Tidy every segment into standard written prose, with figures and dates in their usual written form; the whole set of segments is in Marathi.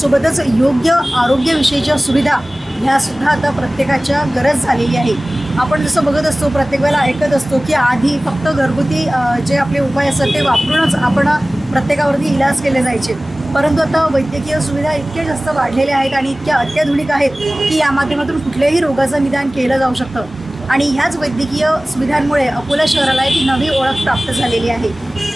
त्यासोबतच योग्य आरोग्यविषयीच्या सुविधा ह्या सुद्धा आता प्रत्येकाच्या गरज झालेली आहे। आपण जसं बघत असतो, प्रत्येक वेळेला ऐकत असतो की आधी फक्त घरगुती जे आपले उपाय असतात ते वापरूनच आपण प्रत्येकावरती इलाज केले जायचे, परंतु आता वैद्यकीय सुविधा इतक्या जास्त वाढलेल्या आहेत आणि इतक्या अत्याधुनिक आहेत की या माध्यमातून कुठल्याही रोगाचं निदान केलं जाऊ शकतं। आणि ह्याच वैद्यकीय सुविधांमुळे अकोला शहराला एक नवी ओळख प्राप्त झालेली आहे।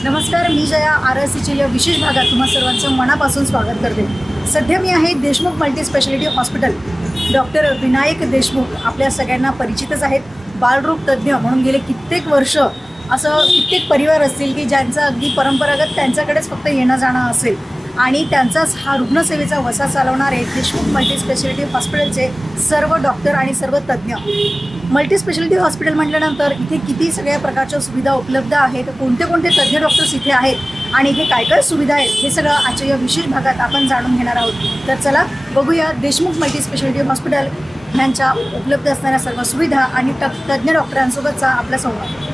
नमस्कार, मी जया RSCच्या या विशेष भागात तुम्हा सर्वांचं मनापासून स्वागत करते। सध्या मी आहे Deshmukh multi speciality hospital. Doctor Vinayak Deshmukh आपल्या सगळ्यांना परिचितच आहेत। बालरोग तज्ज्ञ म्हणून गेले कित्येक वर्ष असं कित्येक परिवार असतील की ज्यांचं अगदी परंपरागत त्यांच्याकडेच फक्त येणं जाणं असेल आणि त्यांचाच हा रुग्णसेवेचा वसा चालवणारे देशमुख मल्टी स्पेशालिटी हॉस्पिटलचे सर्व डॉक्टर आणि सर्व तज्ज्ञ। मल्टी स्पेशालिटी हॉस्पिटल म्हटल्यानंतर इथे किती सगळ्या प्रकारच्या सुविधा उपलब्ध आहेत, कोणते कोणते तज्ज्ञ डॉक्टर्स इथे आहेत आणि इथे काय काय सुविधा आहेत, हे सगळं आजच्या या विशेष भागात आपण जाणून घेणार आहोत। तर चला बघूया देशमुख मल्टी स्पेशालिटी हॉस्पिटल यांच्या उपलब्ध असणाऱ्या सर्व सुविधा आणि तज्ज्ञ डॉक्टरांसोबतचा आपला संवाद।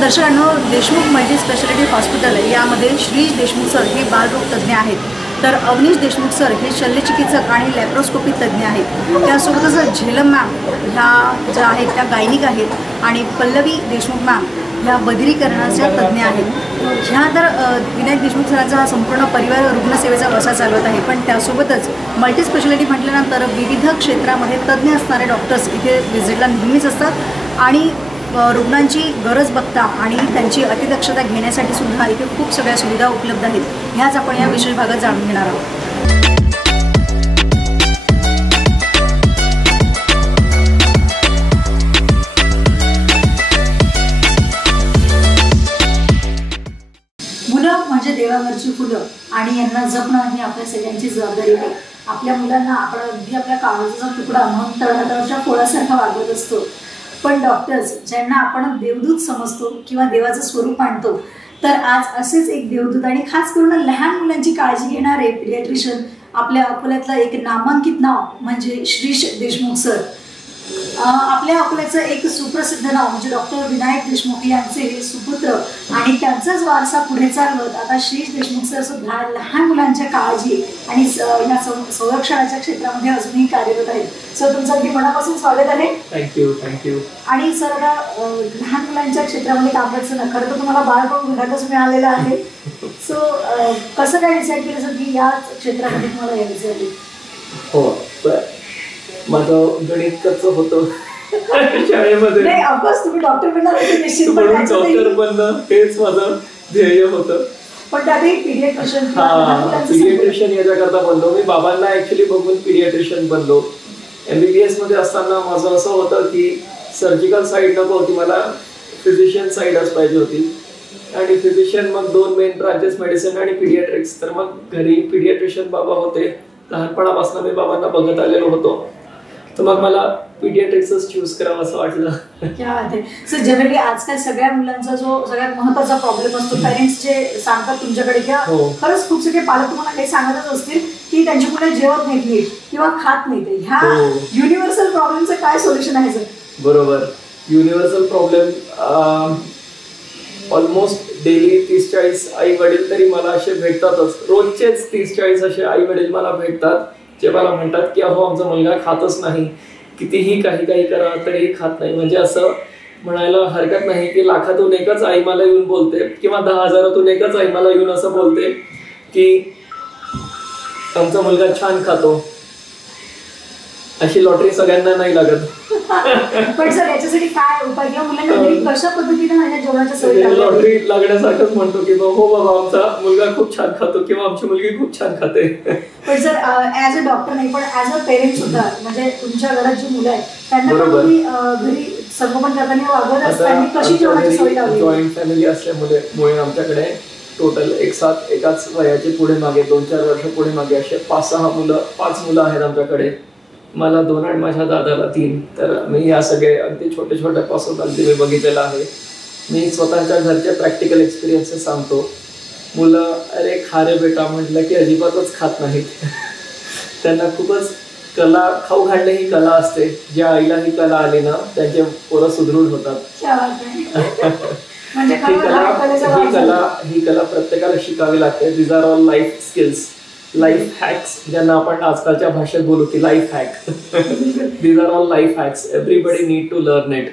दर्शकांनो, देशमुख मल्टी स्पेशालिटी हॉस्पिटल यामध्ये श्रीश देशमुख सर हे बालरोग तज्ज्ञ आहेत, तर अवनीश देशमुख सर हे शल्यचिकित्सक आणि लॅप्रोस्कोपी तज्ज्ञ आहेत। त्यासोबतच झेलम मॅम ह्या ज्या आहेत त्या गायनिक आहेत आणि पल्लवी देशमुख मॅम ह्या बदिरीकरणाच्या तज्ज्ञ आहेत। ह्या तर विनायक देशमुख सरांचा हा संपूर्ण परिवार रुग्णसेवेचा वसा चालवत आहे, पण त्यासोबतच मल्टी स्पेशालिटी म्हटल्यानंतर विविध क्षेत्रामध्ये तज्ज्ञ असणारे डॉक्टर्स इथे व्हिजिटला नेहमीच असतात आणि रुग्णांची गरज बघता आणि त्यांची अतिदक्षता घेण्यासाठी सुद्धा इथे खूप सगळ्या सुविधा उपलब्ध आहेत। ह्याच आपण या विशेष भागात जाणून घेणार आहोत। मुलं म्हणजे देवावरची फुलं आणि यांना जपणं ही आपल्या सगळ्यांची जबाबदारी आहे। आपल्या मुलांना आपण अगदी आपल्या काळजाचा तुकडा म्हणून तळहातावरच्या पोळ्यासारखा वागवत असतो, पण डॉक्टर्स ज्यांना आपण देवदूत समजतो किंवा देवाचं स्वरूप मानतो, तर आज असेच एक देवदूत आणि खास करून लहान मुलांची काळजी घेणारे पिडियाट्रिशियन आपल्या अकोल्यातलं एक नामांकित नाव म्हणजे श्रीश देशमुख सर। आपल्या अकोल्याचं एक सुप्रसिद्ध नाव म्हणजे डॉक्टर विनायक देशमुख यांचे हे सुपुत्र आणि त्यांचाच वारसा पुढे चालवत आता श्रीश देशमुख सर सुद्धा लहान मुलांच्या काळजी आणि या संरक्षणाच्या क्षेत्रामध्ये अजूनही कार्यरत आहेत। सर तुमचं अगदी मनापासून स्वागत आहे। थँक्यू। आणि सर आता लहान मुलांच्या क्षेत्रामध्ये काम करायचं, खरं तर तुम्हाला बाळपण घरातच मिळालेलं आहे, सो कसं काय डिसाईड केलं सर की या क्षेत्रामध्ये तुम्हाला यायचं आहे? हो, माझं गणितच होतं शाळेमध्ये। नाही, ऑफकोर्स तुम्ही डॉक्टर बनणार निश्चित, डॉक्टर बनणं हेच माझं ध्येय होतं, पण त्यातही पिडियाट्रिशियन पिडियाट्रिशियन याच्याकरता बनलो मी। बाबांना ऍक्च्युली बघून पिडियाट्रिशियन बनलो। MBBS मध्ये असताना माझं असं होतं की सर्जिकल साईड नको होती, मला फिजिशियन साईडच पाहिजे होती आणि फिजिशियन मग 2 मेन ब्रांचेस, मेडिसिन आणि पिडियाट्रिक्स। तर मग घरी पिडियाट्रिशियन बाबा होते, लहानपणापासून मी बाबांना बघत आलेलो होतो, तर मग मला पीडियाट्रिक्सच चूज करावं असं वाटलं। क्या बात आहे सर। जनरली आजकाल सगळ्या मुलांचा जो सगळ्यात महत्त्वाचा प्रॉब्लेम असतो, पेरेंट्स जे सांगतात तुमच्याकडे किंवा खरंच खूप सगळे पालक तुम्हाला काही सांगतच असतील की की त्यांची मुलं जेवत नाहीत नीट किंवा खात नाहीत, ह्या युनिव्हर्सल प्रॉब्लेमचं काय सोल्युशन आहे सर? बरोबर, युनिव्हर्सल प्रॉब्लेम ऑलमोस्ट डेली 30-40 आई वडील तरी मला असे भेटतातच, रोजचेच 30-40 असे आई वडील मला भेटतात जे मला म्हणतात की अहो आमचा मुलगा खातच नाही, कितीही काही करा तरीही खात नाही. म्हणजे असं म्हणायला हरकत नाही की लाखातून एकच आई मला येऊन बोलते किंवा 10,000तून एकच आई मला येऊन असं बोलते की आमचा मुलगा छान खातो. अशी लॉटरी सगळ्यांना नाही लागत. पण सर याच्यासाठी काय उपाय किंवा मुलांना घरी कशा पद्धतीने माझ्या जेवणाच्या सवयी लॉटरी लागण्यासारखंच म्हणतो की हो बाबा आमचा मुलगा खूप छान खातो किंवा आमची मुलगी खूप छान खाते. पण सर ऍज अ डॉक्टर नाही पण ऍज अ पेरेंट सुद्धा, म्हणजे तुमच्या घरात जी मुलं आहेत त्यांना तुम्ही घरी संगोपन करताना वागवत असताना कशी जेवणाची सवय लावली? जॉईंट फॅमिली असल्यामुळे आमच्याकडे टोटल एकाच वयाचे पुढे मागे 2-4 वर्ष पुढे मागे असे 5 मुलं आहेत आमच्याकडे. मला 2 आणि माझ्या दादाला 3. तर मी या सगळे अगदी छोट्यापासून अगदी मी बघितलेलं आहे. मी स्वतःच्या घरचे प्रॅक्टिकल एक्सपिरियन्सेस सांगतो. मुलं अरे खा रे बेटा म्हटलं की अजिबातच खात नाहीत. त्यांना खूपच खाऊ घालणे ही कला असते. ज्या आईला ही कला आली ना त्यांचे पोरं सुदृढ होतात. ही कला प्रत्येकाला शिकावी लागते. These are all life skills, life hacks, ज्यांना आपण आजकालच्या भाषेत बोलू की life hack. These are all life hacks, everybody need to learn it.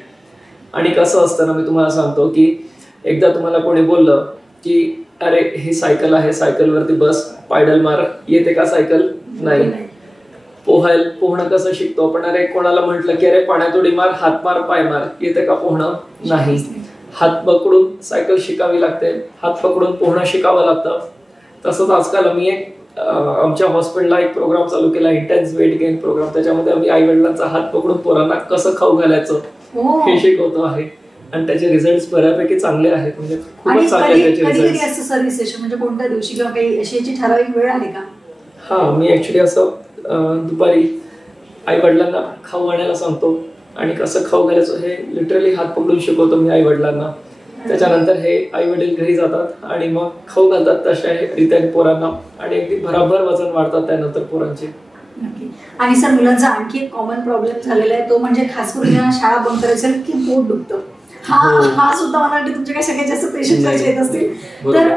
आणि कसं असतं ना, मी तुम्हाला सांगतो की एकदा तुम्हाला कोणी बोललं की अरे ही सायकल आहे, सायकलवरती बस, पायडल मार, येते का सायकल? नाही. पोहणं कसं शिकतो आपण? अरे कोणाला म्हटलं की अरे पाण्यात उडी मार, हात मार, पाय मार, येते का पोहणं? नाही. हात पकडून सायकल शिकावी लागते, हात पकडून पोहणं शिकावं लागतं. तसंच आजकाल मी आमच्या हॉस्पिटलला एक प्रोग्राम चालू केला, इंटेन्स वेट गेन प्रोग्राम. त्याच्यामध्ये आम्ही आई वडिलांचा हात पकडून पोरांना कसं खाऊ घालायचं हे शिकवतो आहे. आणि त्याचे रिझल्ट बऱ्यापैकी चांगले आहेत. म्हणजे खूपच चांगले आहेत त्याचे रिझल्ट. सर्व्हिस सेशन म्हणजे कोणत्या दिवशी किंवा काही अशी ठराविक वेळ आहे का? हा, मी ऍक्च्युली असं दुपारी आई वडिलांना खाऊ आणायला सांगतो आणि कसं खाऊ घालायचं हे लिटरली हात पकडून शिकवतो मी आई वडिलांना. त्याच्यानंतर हे आई वडील घरी जातात आणि मग खाऊ घालतात तशा रीत्याने पोरांना आणि अगदी भराभर वजन वाढतात त्यानंतर पोरांचे. आणि सर मुलांचा आणखी एक कॉमन प्रॉब्लेम झालेला आहे, तो म्हणजे खास करून शाळा बंद करायचं की पोट दुखतं. हा सुद्धा मला वाटतं तुमच्या काही सगळ्यात जास्त पेशंट येत असतील. तर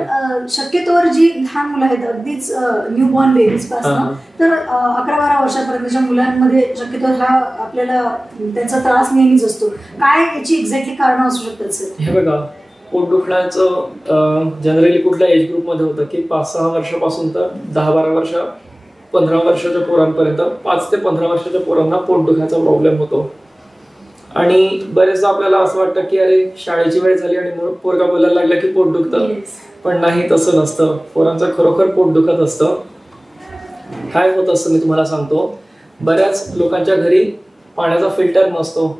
शक्यतोवर जी लहान मुलं आहेत अगदीच न्यूबॉर्न बेबीज पासून तर 11-12 वर्षापर्यंतच्या मुलांमध्ये शक्यतोवर हा आपल्याला त्यांचा त्रास नेहमीच असतो. काय याची एक्झॅक्टली कारण असू शकतात सर? हे बघा, पोट दुखण्याचं जनरली कुठल्या एज ग्रुपमध्ये होतं की 5-6 वर्षापासून तर 10-12 वर्ष 15 वर्षाच्या पोरांपर्यंत 5 ते 15 वर्षाच्या पोरांना पोट दुखायचा प्रॉब्लेम होतो. आणि बरेचदा आपल्याला असं वाटतं की अरे शाळेची वेळ झाली आणि पोरगा बोलायला लागला की पोट दुखतं. पण नाही, तसं नसतं. पोरांचं खरोखर पोट दुखत असतं. काय होत असतं मी तुम्हाला सांगतो. बऱ्याच लोकांच्या घरी पाण्याचा फिल्टर नसतो,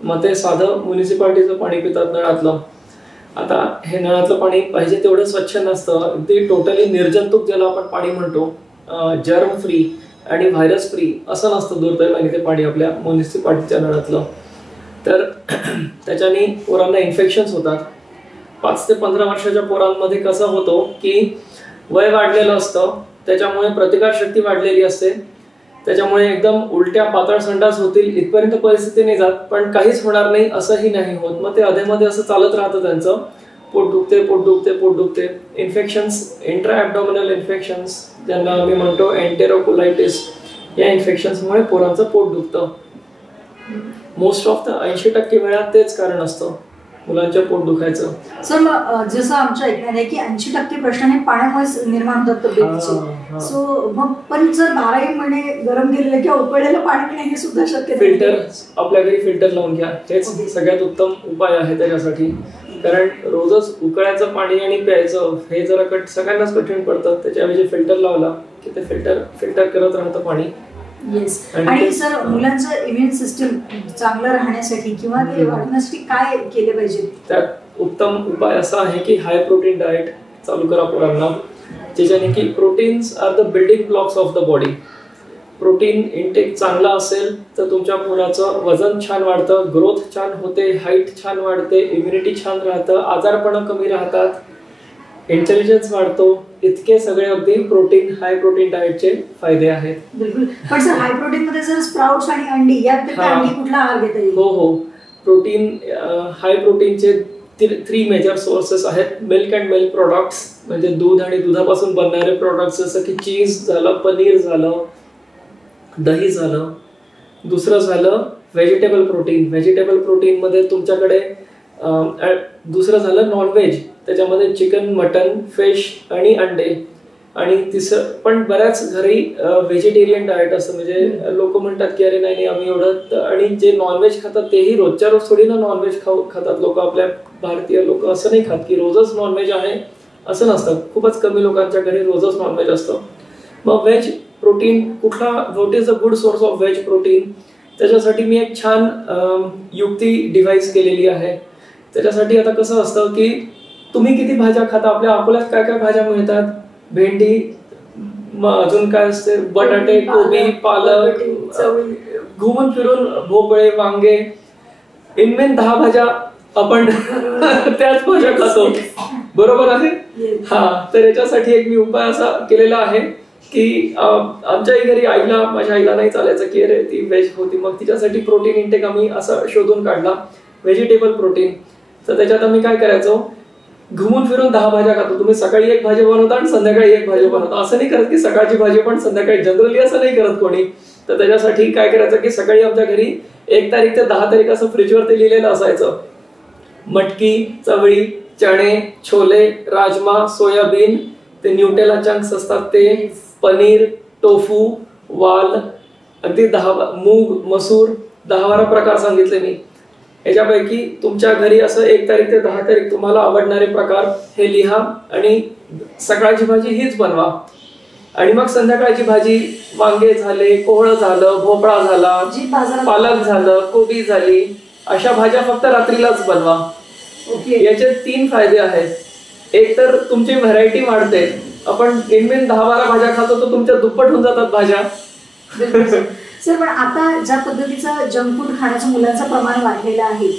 मग ते साधं म्युनिसिपालिटीचं पाणी पितात नळातलं. आता हे नळातलं पाणी पाहिजे तेवढं स्वच्छ नसतं. ते टोटली निर्जंतुक ज्याला आपण पाणी म्हणतो, जर्म फ्री आणि व्हायरस फ्री असं नसतं दुर्दैवाने ते पाणी आपल्या म्युनिसिपालिटीच्या नळातलं. तर त्याच्याने पोरांना इन्फेक्शन्स होतात. 5 ते 15 वर्षाच्या पोरांमध्ये कसं होतो की वय वाढलेलं असतं, त्याच्यामुळे प्रतिकारशक्ती वाढलेली असते, त्याच्यामुळे एकदम उलट्या पातळ संडास होतील इथपर्यंत परिस्थिती नाही जात, पण काहीच होणार नाही असंही नाही होत. मग ते अधेमध्ये असं चालत राहतं त्यांचं, पोट दुखते. इन्फेक्शन्स, इंट्रा ॲब्डॉमिनल इन्फेक्शन्स ज्यांना आम्ही म्हणतो एंटेरोकोलायटिस, या इन्फेक्शन्समुळे पोरांचं पोट दुखतं. मोस्ट ऑफ द 80% वेळा तेच कारण असतं मुलांच्या पोट दुखायचं. सर मग जसं आमच्या ऐकण्यात आहे की 80% प्रश्न हे पाण्यामुळे निर्माण होतात तब्येतीचे. सो मग पण जर 12 महिने गरम केलेलं किंवा उकळलेलं पाणी पिणे हे सुद्धा शक्य. फिल्टर आपल्या घरी फिल्टर लावून घ्या, हेच सगळ्यात उत्तम उपाय आहे त्याच्यासाठी. कारण रोजच उकळायचं पाणी आणि प्यायचं हे जरा सगळ्यांनाच कठीण पडतं. त्याच्याऐवजी फिल्टर लावला की ते फिल्टर करत राहतं पाणी. येस. आणि सर मुलांचं इम्युन सिस्टम चांगलं राहण्यासाठी किंवा ते वाढवण्यासाठी काय केले पाहिजे? त्यात उत्तम उपाय असा आहे की हाय प्रोटीन डाएट चालू करा पोरांना, ज्याच्याने की proteins are the building blocks of the body. Protein intake चांगला असेल तर तुमच्या मुलाचं वजन छान वाढतं, ग्रोथ छान होते, हाईट छान वाढते, इम्युनिटी छान राहतं, आजारपणं कमी राहतात, इंटेलिजन्स वाढतो, इतके सगळे अगदी प्रोटीन, हाय प्रोटीन डाएटचे फायदे आहेत. बिलकुल. पण सर हाय प्रोटीन मध्ये जर स्प्राउट्स आणि अंडी या व्यतिरिक्त आणखी कुठला आहार घेता येईल? हो, प्रोटीन, हाय प्रोटीनचे 3 मेजर सोर्सेस आहेत. मिल्क अँड मिल्क प्रोडक्ट्स, म्हणजे दूध आणि दुधापासून बनणारे प्रोडक्ट्स, जसं की चीज झालं, पनीर झालं, दही झालं. दुसरं झालं व्हेजिटेबल प्रोटीन. व्हेजिटेबल प्रोटीनमध्ये तुमच्याकडे दुसरं झालं नॉनव्हेज, त्याच्यामध्ये चिकन, मटन, फिश आणि अंडे. आणि तिसरं पण बऱ्याच घरी व्हेजिटेरियन डाएट असतं, म्हणजे लोक म्हणतात की अरे नाही आम्ही एवढं, आणि जे नॉनव्हेज खातात तेही रोजच्या रोज थोडी ना नॉनव्हेज खातात लोक. आपल्या भारतीय लोक असं नाही खात की रोजच नॉनव्हेज आहे, असं नसतं. खूपच कमी लोकांच्या घरी रोजच नॉनव्हेज असतं. मग व्हेज प्रोटीन कुठला, what is a good source of veg protein? त्याच्यासाठी मी एक छान युक्ती डिव्हाइस केलेली आहे. त्याच्यासाठी आता कसं असतं की तुम्ही किती भाज्या खाता, आपल्या अकोल्यात काय काय भाज्या मिळतात, भेंडी, अजून काय असते, बटाटे, कोबी, पालक, घुमून फिरून भोपळे, वांगे, इनमेन 10 भाज्या आपण त्याच भाज्या खातो, बरोबर आहे? तर याच्यासाठी एक मी उपाय असा केलेला आहे की आमच्याही घरी माझ्या आईला नाही चालायचं की अरे ती व्हेज होती, मग तिच्यासाठी प्रोटीन इंटेक आम्ही असा शोधून काढला, व्हेजिटेबल प्रोटीन. तर त्याच्यात आम्ही काय करायचो, घुमून फिरून 10 भाज्या खातो. तुम्ही सकाळी एक भाजी बनवता आणि संध्याकाळी एक भाजी बनवता, असं नाही करत की सकाळची भाजी पण संध्याकाळी, जनरली असं नाही करत कोणी. तर त्याच्यासाठी काय करायचं की सकाळी आमच्या घरी 1 तारीख ते 10 तारीख असं फ्रीजवरती लिहिलेलं असायचं. मटकी, चवळी, चणे, छोले, राजमा, सोयाबीन, ते न्यूटेला चंक्स असतात ते, पनीर, टोफू, वाल, अगदी 10 मूग, मसूर, 10-12 प्रकार सांगितले मी. याच्यापैकी तुमच्या घरी असं 1 तारीख ते 10 तारीख तुम्हाला आवडणारे प्रकार हे लिहा आणि सकाळची भाजी हीच बनवा. आणि मग संध्याकाळची भाजी वांगे झाले, कोहळं झालं, भोपळा झाला, पालक झालं, कोबी झाली, अशा भाज्या फक्त रात्रीलाच बनवा. याचे 3 फायदे आहेत. एक तर तुमची व्हरायटी वाढते. आपण इनमेन 10-12 भाज्या खातो तर तुमच्या दुप्पट होऊन जातात भाज्या. सर पण आता ज्या पद्धतीचं जंक फूड खाण्याचं मुलांचं प्रमाण वाढलेलं आहे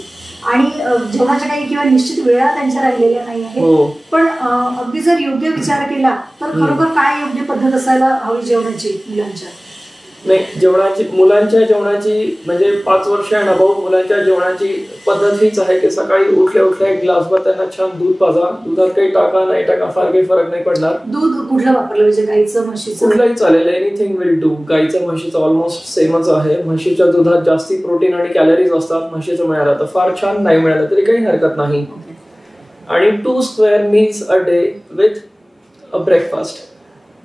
आणि जेवणाच्या काही किंवा निश्चित वेळा त्यांच्या राहिलेल्या नाही आहे, पण अगदी जर योग्य विचार केला तर खरोखर काय योग्य पद्धत असायला हवी जेवणाची मुलांच्या? नाही, मुलांच्या जेवणाची म्हणजे 5 वर्ष आणि अबाऊ मुलांच्या जेवणाची पद्धत हीच आहे की सकाळी उठल्या एक ग्लासभर त्यांना छान दूध पाजा. दुधात काही टाका नाही टाका फार काही फरक नाही पडणार. दूध कुठलं वापरलं पाहिजे, गाईचं, म्हशीचं? कुठलंही चालेल, एनिथिंग विल डू. गाईचं म्हशीचं ऑलमोस्ट सेमच आहे. म्हशीच्या दुधात जास्ती प्रोटीन आणि कॅलरीज असतात. म्हशीचं मिळालं तर फार छान, नाही मिळालं तरी काही हरकत नाही. आणि 2 square meals a day with a breakfast,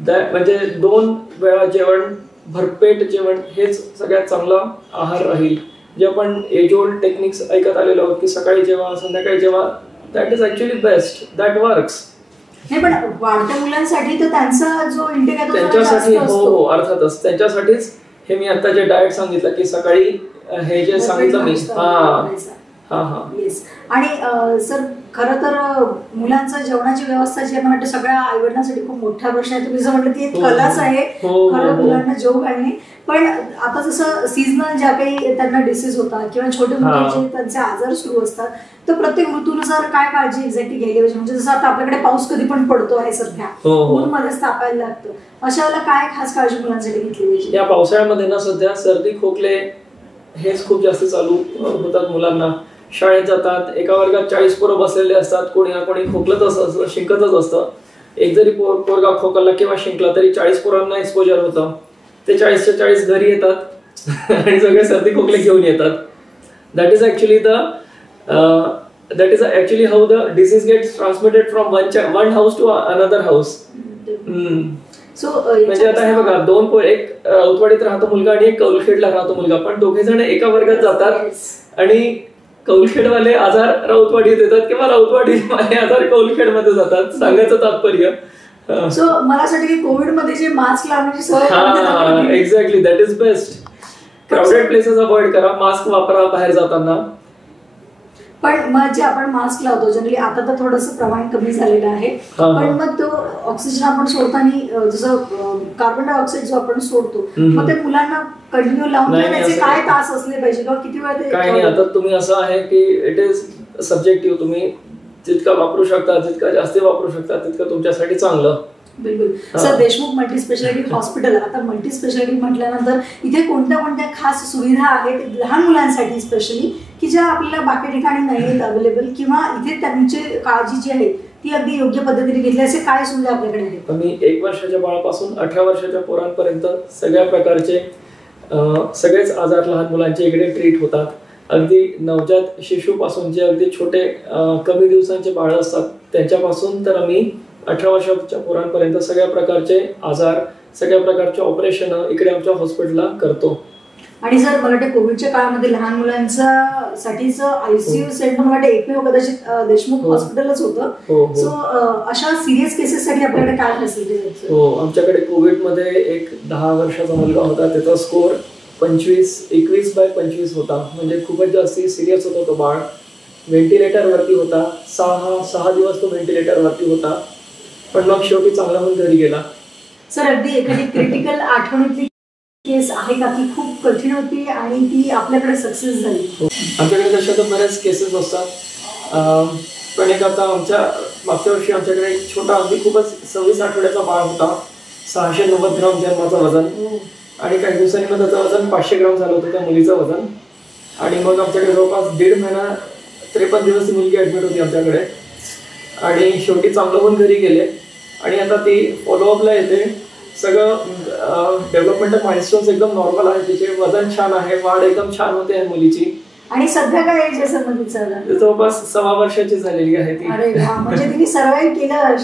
म्हणजे 2 वेळा जेवण, भरपेट जेवण, हेच सगळ्यात चांगला आहार राहील. जे आपण एज ओल्ड टेक्निक्स ऐकत आलेलो आहोत की सकाळी जेवा, संध्याकाळी जेवा, that is actually best, that works. नाही पण वाढत्या मुलांसाठी तर त्यांचा जो इंटेक आहे त्यांच्यासाठी, हो अर्थातच त्यांच्यासाठीच हे मी आता जे डाएट सांगितलं की सकाळी हे जे सांगितलं मी, आणि सर खरं तर मुलांचं जेवणाची व्यवस्था जी मला वाटतं सगळ्या आईवडिलांसाठी खूप मोठा प्रश्न आहे. तुम्ही जसं म्हटलं ती एक कलाच आहे खरं मुलांना जेव घालणे. पण आता जसं सीझनल ज्या काही त्यांना डिसीज होतात किंवा छोटे मोठे जे त्यांचे आजार सुरू असतात, तर प्रत्येक ऋतूनुसार काय काळजी एक्झॅक्टली घ्यायला पाहिजे? म्हणजे जसं आता आपल्याकडे पाऊस कधी पण पडतो आहे सध्या, ऊन मध्येच तापायला लागतं, अशा वेळेला काय खास काळजी मुलांसाठी घेतली पाहिजे? या पावसाळ्यामध्ये ना सध्या सर्दी खोकले हेच खूप जास्त चालू होतात मुलांना. शाळेत जातात, एका वर्गात 40 पोरं बसलेले असतात, कोणी ना कोणी खोकलतच असतं, शिंकतच असतं. एक जरी पोरगा खोकला किंवा शिंकला तरी 40 पोरांना एक्सपोजर होतं. ते 40च्या 40 घरी येतात आणि सगळे सर्दी खोकले घेऊन येतात. That is actually how the disease gets transmitted from one house to another house. म्हणजे आता हे बघा, 2 पोर, एक राऊतवाडीत राहतो मुलगा आणि एक कौलखेडला राहतो मुलगा, पण दोघे जण एका वर्गात जातात आणि कौलखेडवाले आजार राऊतवाडीत येतात किंवा राऊतवाडीवाले आजार कौलखेडमध्ये जातात. सांगायचं तात्पर्य मला असं वाटतं की कोविड मध्ये जे मास्क लावण्याची सवय, exactly, that is best. Crowded places avoid करा, मास्क वापरा बाहेर जाताना. पण मग जे आपण मास्क लावतो जनरली, आता तर थोडंसं प्रमाण कमी झालेलं आहे, पण मग तो ऑक्सिजन आपण सोडताना जसं कार्बन डायऑक्साईड जो आपण सोडतो, मग ते मुलांना कंटिन्यू लावून त्याचे काय तास असले पाहिजे किंवा किती वेळ ते? काय नाही, आता तुम्ही असं आहे की इट इज सब्जेक्टिव्ह. तुम्ही जितका वापरू शकता, जितका जास्त वापरू शकता तितकं तुमच्यासाठी चांगलं. बिलकुल sir, Deshmukh multi speciality hospital, आता मल्टी स्पेशालिटी म्हटल्यानंतर इथे कोणत्या कोणत्या खास सुविधा आहेत लहान मुलांसाठी स्पेशली की ज्या आपल्याला बाकी ठिकाणी नाही आहेत अवेलेबल, किंवा इथे त्यांची काळजी जी आहे ती अगदी योग्य पद्धतीने घेतली, असे काय सुविधा आपल्याकडे आहेत? मी 1 वर्षाच्या बाळापासून 18 वर्षाच्या पोरांपर्यंत सगळ्या प्रकारचे सगळेच आजार लहान मुलांचे इकडे ट्रीट होतात. अगदी नवजात शिशूपासून जे अगदी छोटे कमी दिवसांचे बाळ असतात त्यांच्यापासून तर आम्ही 18 वर्षाच्या पोरांपर्यंत सगळ्या प्रकारचे आजार, सगळ्या प्रकारचे ऑपरेशन इकडे आमच्या हॉस्पिटलला करतो. आणि सर मला वाटतं कोविडच्या काळामध्ये लहान मुलांसाठीच ICU सेंटर मला वाटतं एकमेव कदाचित देशमुख हॉस्पिटलच होतं. सो अशा सिरियस केसेससाठी आपल्याकडे काय फॅसिलिटीज आहेत? हो, आमच्याकडे कोविडमध्ये एक 10 वर्षाचा मुलगा होता, त्याचा स्कोर 21/25 होता, म्हणजे खूपच जास्ती सिरियस होता तो बाळ. व्हेंटिलेटरवरती होता, 6 दिवस तो व्हेंटिलेटरवरती होता, पण मग शेवटी चांगला होऊन घरी गेला. सर अगदी एखादी क्रिटिकल आठवणीतली केस आहे का की खूप कठीण होती आणि ती आपल्याकडे सक्सेस झाली? आमच्याकडे तशा तर बऱ्याच केसेस असतात, पण एक आता मागच्या वर्षी आमच्याकडे एक छोटा अगदी खूपच 26 आठवड्याचा बाळ होता, 690 ग्राम जन्माचं वजन, आणि काही दिवसांनी मग त्याचं वजन 500 ग्राम झालं होतं त्या मुलीचं वजन. आणि मग आमच्याकडे जवळपास 1.5 महिना 53 दिवस ती मुलगी ॲडमिट होती आमच्याकडे, आणि शेवटी चांगलं होऊन घरी गेले. आणि आता ती फॉलोअपला येते, सगळं डेव्हलपमेंटल माइलस्टोन्स एकदम नॉर्मल आहे, तिचे वजन छान आहे, वाढ एकदम छान होते आहे मुलीची. आणि सध्या काय एज आहे सर मुलीचं? जवळपास 6 वर्षाची झालेली आहे ती. अरे म्हणजे तिने सर्वाइव्ह केलं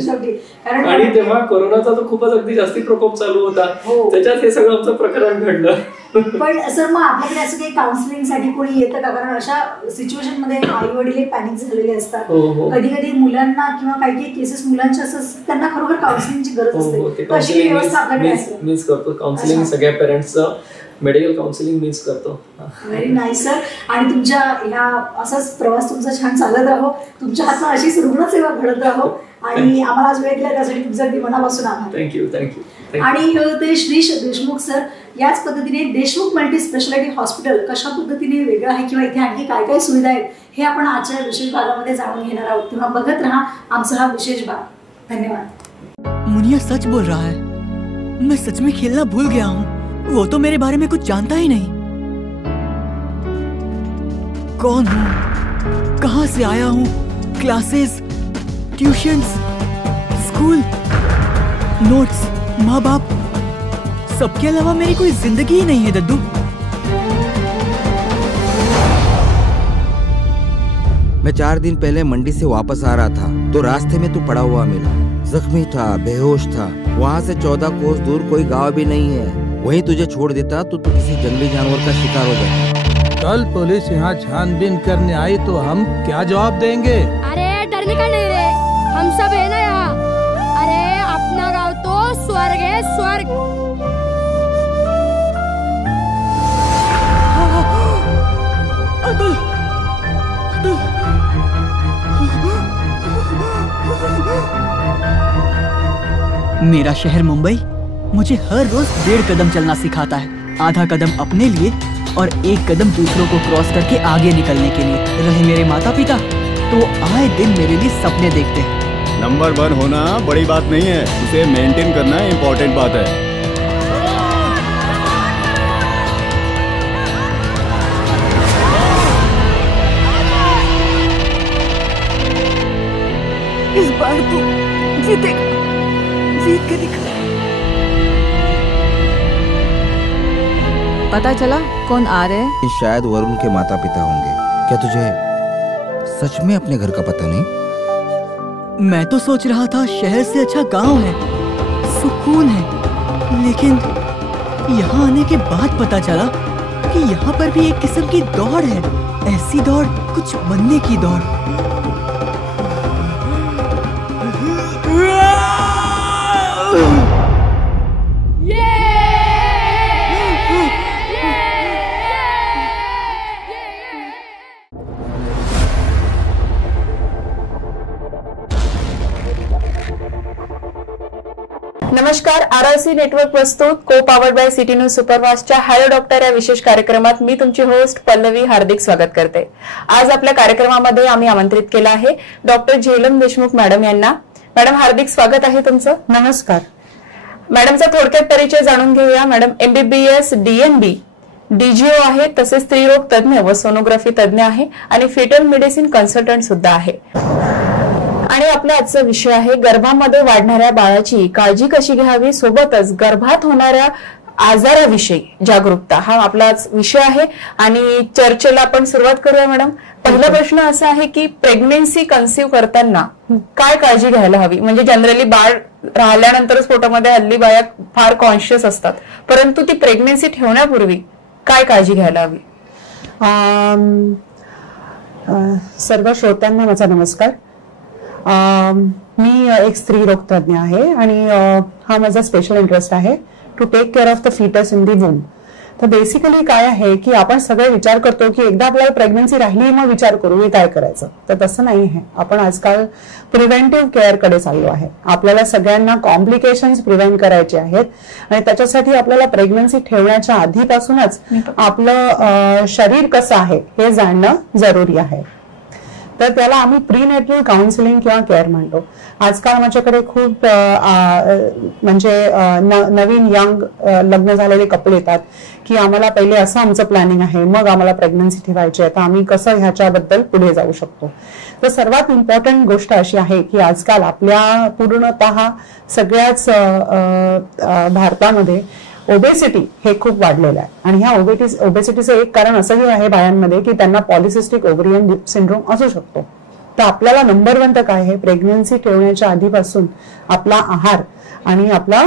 शेवटी. आणि तेव्हा कोरोनाचा तर खूपच अगदी जास्ती प्रकोप चालू होता, त्याच्यात हे सगळं आमचं प्रकरण घडलं. पण सर मग आपल्याकडे असं काही काउन्सिलिंग साठी कोणी येतं का? कारण अशा सिच्युएशन मध्ये आई वडील पॅनिक झालेले असतात, कधी कधी मुलांना किंवा काही काही केसेस मुलांच्या असं त्यांना खरोखर काउन्सिलिंगची गरज असते, अशी व्यवस्था आपल्याकडे असते? मीच करतो काउन्सिलिंग, सगळ्या पेरेंट्सचं मेडिकल काउन्सिलिंग मीच करतो. Very nice sir. आणि तुमच्या ह्या असाच प्रवास तुमचा छान चालत राहो, तुमच्या हातून अशीच रुग्णसेवा घडत राहो, आणि आम्हाला आज वेळ दिला त्यासाठी तुमचा अगदी मनापासून आभार. थँक्यू. आणि ते श्रीश देशमुख सर, याच पद्धतीने देशमुख मल्टी स्पेशालिटी हॉस्पिटल कशा पद्धतीने वेगळं आहे किंवा इथे आणखी काय काय सुविधा आहेत हे आपण आजच्या विशेष भागामध्ये जाणून घेणार आहोत, तेव्हा बघत राहा आमचा हा विशेष भाग. धन्यवाद. मुनिया सच बोल रहा है, मैं सच में खेलना भूल गया हूँ. वो तो मेरे बारे में कुछ जानता ही नहीं. कौन हूँ, कहाँ से आया हूँ, क्लासेस, ट्यूशंस, स्कूल, नोट्स, माँ बाप, सबके अलावा मेरी कोई जिंदगी ही नहीं है दद्दू. मैं 4 दिन पहले मंडी से वापस आ रहा था तो रास्ते में तू पड़ा हुआ मिला. जख्मी था, बेहोश था. वहाँ से 14 कोस दूर कोई गांव भी नहीं है. वहीं तुझे छोड़ देता तो तू किसी जंगली जानवर का शिकार हो जाता. कल पुलिस यहाँ छानबीन करने आई तो हम क्या जवाब देंगे? अरे डरने का नहीं रे, हम सब है ना यहाँ. अरे अपना गाँव तो स्वर्ग है, स्वर्ग. अतुल, अतुल. मेरा शहर मुंबई मुझे हर रोज 1.5 कदम चलना सिखाता है. आधा कदम अपने लिए और 1 कदम दूसरों को क्रॉस करके आगे निकलने के लिए. रहे मेरे माता पिता तो आए दिन मेरे लिए सपने देखते हैं. नंबर 1 होना बड़ी बात नहीं है, उसे मेंटेन करना इम्पोर्टेंट बात है. इस बार तू जीतेगा, जीत के दिखा. पता चला कौन आ रहे हैं? शायद वरुण के माता पिता होंगे. क्या तुझे सच में अपने घर का पता नहीं? मैं तो सोच रहा था शहर से अच्छा गांव है, सुकून है, लेकिन यहाँ आने के बाद पता चला कि यहाँ पर भी एक किस्म की दौड़ है. ऐसी दौड़, कुछ बनने की दौड़. नमस्कार. RRC नेटवर्क प्रस्तुत co powered by city news सुपरफास्टच्या हॅलो डॉक्टर या विशेष कार्यक्रमात मी तुमची होस्ट पल्लवी हार्दिक स्वागत करते. आज आपल्या कार्यक्रमामध्ये आम्ही आमंत्रित केलं आहे डॉक्टर झेलम देशमुख मॅडम यांना. मॅडम हार्दिक स्वागत आहे तुमचं. नमस्कार. मॅडमचा थोडक्यात परिचय जाणून घेऊया. मॅडम MBBS DNB DGO आहे, तसेच स्त्रीरोग तज्ञ व सोनोग्राफी तज्ञ आहे आणि फिटल मेडिसिन कन्सल्टंट सुद्धा आहे. आणि आपला आजचा विषय आहे गर्भामध्ये वाढणाऱ्या बाळाची काळजी कशी घ्यावी, सोबतच गर्भात होणाऱ्या आजाराविषयी जागरूकता, हा आपला विषय आहे. आणि चर्चेला आपण सुरुवात करूया. मॅडम, पहिला प्रश्न असा आहे की प्रेग्नेन्सी कन्सीव्ह करताना काय काळजी घ्यायला हवी? म्हणजे जनरली बाळ राहिल्यानंतरच पोटामध्ये हल्ली बाया फार कॉन्शियस असतात, परंतु ती प्रेग्नेन्सी ठेवण्यापूर्वी काय काळजी घ्यायला हवी? सर्व श्रोत्यांना माझा नमस्कार. मी एक स्त्री रोग तज्ञ आहे आणि हा माझा स्पेशल इंटरेस्ट आहे to take care of the foetus in the womb. तर बेसिकली काय आहे की आपण सगळे विचार करतो की एकदा आपल्याला प्रेग्नन्सी राहिली मग विचार करू की काय करायचं. तर तसं नाही आहे. आपण आजकाल प्रिव्हेंटिव्ह केअरकडे चाललो आहे. आपल्याला सगळ्यांना कॉम्प्लिकेशन्स प्रिव्हेंट करायचे आहेत आणि त्याच्यासाठी आपल्याला प्रेग्नन्सी ठेवण्याच्या आधीपासूनच आपलं शरीर कसं आहे हे जाणणं जरुरी आहे. तर त्याला आम्ही प्रीनेटल काउन्सिलिंग किंवा केअर म्हणतो. आजकाल माझ्याकडे खूप म्हणजे नवीन यंग लग्न झालेले कपल येतात की आम्हाला पहिले असं आमचं प्लॅनिंग आहे, मग आम्हाला प्रेग्नन्सी ठेवायची आहे, तर आम्ही कसं ह्याच्याबद्दल पुढे जाऊ शकतो. तर सर्वात इम्पॉर्टंट गोष्ट अशी आहे की आजकाल आपल्या पूर्णतः सगळ्याच भारतामध्ये ओबेसिटी हे खूप वाढलेलं आहे. आणि ह्या ओबेसिटीचं एक कारण असंही आहे बायांमध्ये की त्यांना पॉलिसिस्टिक ओव्हरियन सिंड्रोम असू शकतो. तर आपल्याला नंबर 1 तर काय आहे, प्रेग्नन्सी ठेवण्याच्या आधीपासून आपला आहार आणि आपला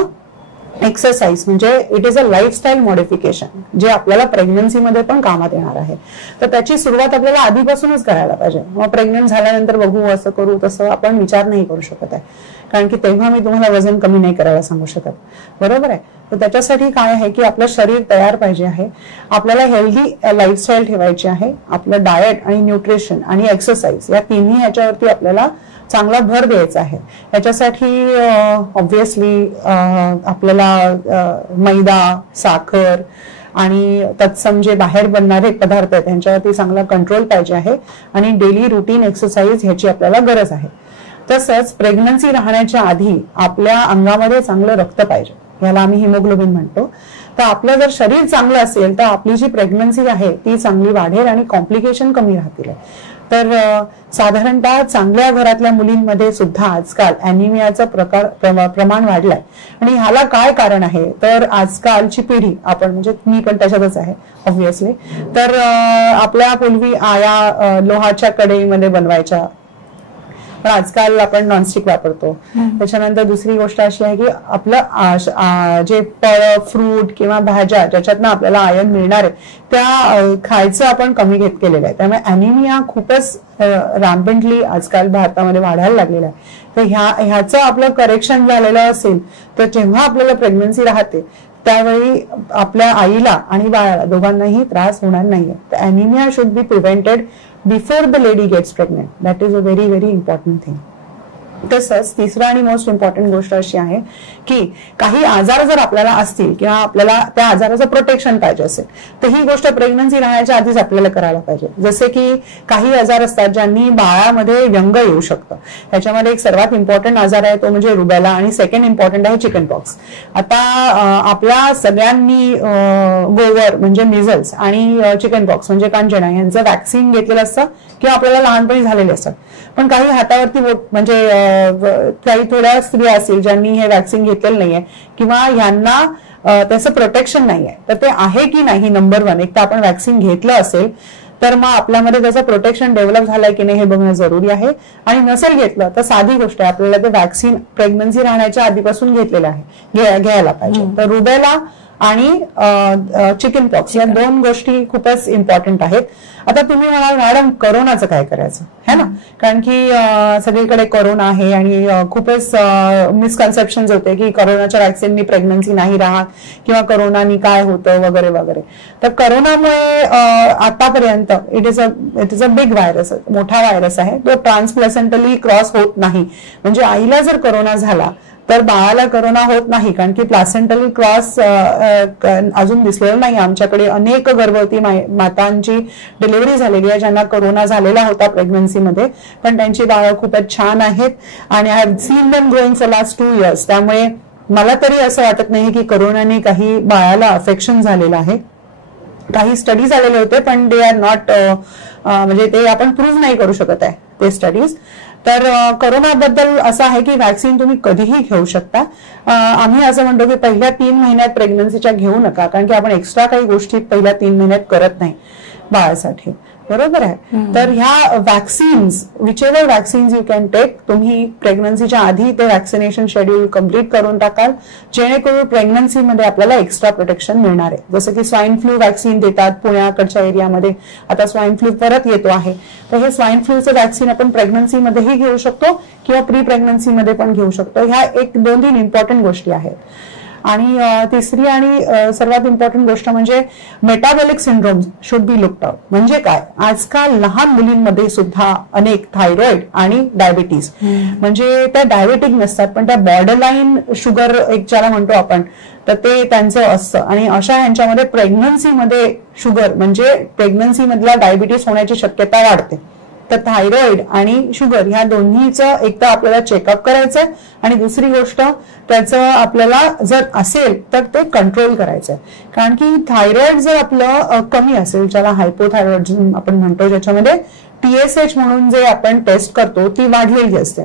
एक्सरसाइज म्हणजे it is a lifestyle modification जे आपल्याला प्रेग्नन्सीमध्ये पण कामात येणार आहे. तर त्याची सुरुवात आपल्याला आधीपासूनच करायला पाहिजे. मग प्रेग्नंट झाल्यानंतर बघू, असं करू, तसं आपण विचार नाही करू शकत आहे, कारण की तेव्हा मी तुम्हाला वजन कमी नाही करायला सांगू शकत. बरोबर आहे. तर त्याच्यासाठी काय आहे की आपलं शरीर तयार पाहिजे आहे, आपल्याला हेल्दी लाईफस्टाईल ठेवायची आहे. आपलं डाएट आणि न्यूट्रिशन आणि एक्सरसाइज या तिन्ही ह्याच्यावरती आपल्याला चांगला भर द्यायचा आहे. याच्यासाठी ऑब्व्हियसली आपल्याला मैदा, साखर आणि तत्सम जे बाहेर बनणारे पदार्थ आहेत त्यांच्यावरती चांगला कंट्रोल पाहिजे आहे आणि डेली रुटीन एक्सरसाइज ह्याची आपल्याला गरज आहे. तसंच प्रेग्नन्सी राहण्याच्या आधी आपल्या अंगामध्ये चांगलं रक्त पाहिजे, याला आम्ही हिमोग्लोबिन म्हणतो. तर आपलं जर शरीर चांगलं असेल तर आपली जी प्रेग्नन्सी आहे ती चांगली वाढेल आणि कॉम्प्लिकेशन कमी राहतील. तर साधारणतः चांगल्या घरातल्या मुलींमध्ये सुद्धा आजकाल अॅनिमियाचं प्रमाण वाढलंय. आणि ह्याला काय कारण आहे तर आजकालची पिढी, आपण म्हणजे मी पण त्याच्यातच आहे ऑब्व्हियसली, तर आपल्या पूर्वी आया लोहाच्या कढईमध्ये बनवायच्या, पण आजकाल आपण नॉनस्टिक वापरतो. त्याच्यानंतर दुसरी गोष्ट अशी आहे की आपलं जे फळ, फ्रूट किंवा भाज्या ज्याच्यातनं आपल्याला आयर्न मिळणार आहे त्या खायचं आपण कमी घेत केलेलं आहे. त्यामुळे अॅनिमिया खूपच रॅम्पंटली आजकाल भारतामध्ये वाढायला लागलेला आहे. तर ह्याचं आपलं करेक्शन झालेलं असेल तर जेव्हा आपल्याला प्रेग्नन्सी राहते त्यावेळी आपल्या आईला आणि बाळाला दोघांनाही त्रास होणार नाहीये. तर anaemia should be prevented before the lady gets pregnant. That is a very very important thing. तसंच तिसरं आणि मोस्ट इम्पॉर्टंट गोष्ट अशी आहे की काही आजार जर आपल्याला असतील किंवा आपल्याला त्या आजाराचं प्रोटेक्शन पाहिजे असेल तर ही गोष्ट प्रेग्नन्सी राहण्याच्या आधीच आपल्याला करायला पाहिजे. जसे की काही आजार असतात ज्यांनी बाळामध्ये व्यंग येऊ शकतं. त्याच्यामध्ये एक सर्वात इम्पॉर्टंट आजार आहे तो म्हणजे रुबेला आणि सेकंड इम्पॉर्टंट आहे चिकन पॉक्स. आता आपल्या सगळ्यांनी गोवर म्हणजे मिझल्स आणि चिकन पॉक्स म्हणजे कांजणा यांचं वॅक्सिन घेतलेलं असतं किंवा आपल्याला लहानपणी झालेले असतात. पण काही हातावरती म्हणजे काही थोड्या स्त्रिया असतील ज्यांनी हे वॅक्सिन घेतलेलं नाहीये किंवा ह्यांना त्याचं प्रोटेक्शन नाहीये, तर ते आहे की नाही नंबर 1. एक तर आपण वॅक्सिन घेतलं असेल तर मग आपल्यामध्ये त्याचं प्रोटेक्शन डेव्हलप झालंय की नाही हे बघणं जरुरी आहे. आणि नसेल घेतलं तर साधी गोष्ट आहे, आपल्याला ते वॅक्सिन प्रेग्नन्सी राहण्याच्या आधीपासून घेतलेलं आहे, घ्यायला पाहिजे. तर रुबेला आणि चिकन पॉक्स या 2 गोष्टी खूपच इम्पॉर्टंट आहेत. आता तुम्ही म्हणाल मॅडम करोनाचं काय करायचं है ना, कारण की सगळीकडे कोरोना आहे आणि खूपच मिसकन्सेप्शन होते की करोनाच्या वॅक्सिननी प्रेग्नन्सी नाही राहत किंवा करोनानी काय होतं वगैरे वगैरे. तर करोनामुळे आतापर्यंत it is a big virus, मोठा व्हायरस आहे. तो ट्रान्सप्लेसेंटली क्रॉस होत नाही. म्हणजे आईला जर करोना झाला तर बाळाला करोना होत नाही, कारण की प्लासेंटल क्रॉस अजून दिसलेला नाही आमच्याकडे. अनेक गर्भवती मातांची डिलिव्हरी झालेली आहे ज्यांना करोना झालेला होता प्रेग्नन्सीमध्ये, पण त्यांची बाळं खूपच छान आहेत आणि I have seen them growing for last 2 years. त्यामुळे मला तरी असं वाटत नाही की करोनाने काही बाळाला अफेक्शन झालेलं आहे. काही स्टडीज आलेले होते पण दे आर नॉट, म्हणजे ते आपण प्रूव्ह नाही करू शकत आहे ते स्टडीज. तर करोनाबद्दल असं आहे की वॅक्सिन तुम्ही कधीही घेऊ शकता. आम्ही असं म्हणतो की पहिल्या 3 महिन्यात प्रेग्नन्सीच्या घेऊ नका, कारण की आपण एक्स्ट्रा काही गोष्टी पहिल्या 3 महिन्यात करत नाही बाळासाठी, बरोबर आहे. तर ह्या vaccines, whichever vaccines you can take, तुम्ही प्रेग्नन्सीच्या आधी ते वॅक्सिनेशन शेड्यूल कम्प्लीट करून टाकाल, जेणेकरून प्रेग्नन्सीमध्ये आपल्याला एक्स्ट्रा प्रोटेक्शन मिळणार आहे. जसं की स्वाईन फ्लू वॅक्सिन देतात पुण्याकडच्या एरियामध्ये, आता स्वाईन फ्लू परत येतो आहे, तर हे स्वाईन फ्लूचं वॅक्सिन आपण प्रेग्नन्सीमध्येही घेऊ शकतो किंवा प्री प्रेग्नन्सीमध्ये पण घेऊ शकतो. ह्या 1-2-3 इम्पॉर्टंट गोष्टी आहेत. आणि तिसरी आणि सर्वात इम्पॉर्टंट गोष्ट म्हणजे metabolic syndrome should be looked out. म्हणजे काय, आजकाल लहान मुलींमध्ये सुद्धा अनेक थायरॉइड आणि डायबिटीज, म्हणजे त्या डायबेटिक नसतात पण त्या बॉर्डरलाईन शुगर एक ज्याला म्हणतो आपण, तर ते त्यांचं असतं. आणि अशा ह्यांच्यामध्ये प्रेग्नन्सीमध्ये शुगर म्हणजे प्रेग्नन्सीमधला डायबिटीस होण्याची शक्यता वाढते. तर थायरॉइड आणि शुगर ह्या दोन्हीचं एक तर आपल्याला चेकअप करायचंय आणि दुसरी गोष्ट त्याचं आपल्याला जर असेल तर ते कंट्रोल करायचंय. कारण की थायरॉइड जर आपलं कमी असेल, ज्याला हायपोथायरॉइडिझम आपण म्हणतो, ज्याच्यामध्ये TSH म्हणून जे आपण टेस्ट करतो ती वाढलेली असते,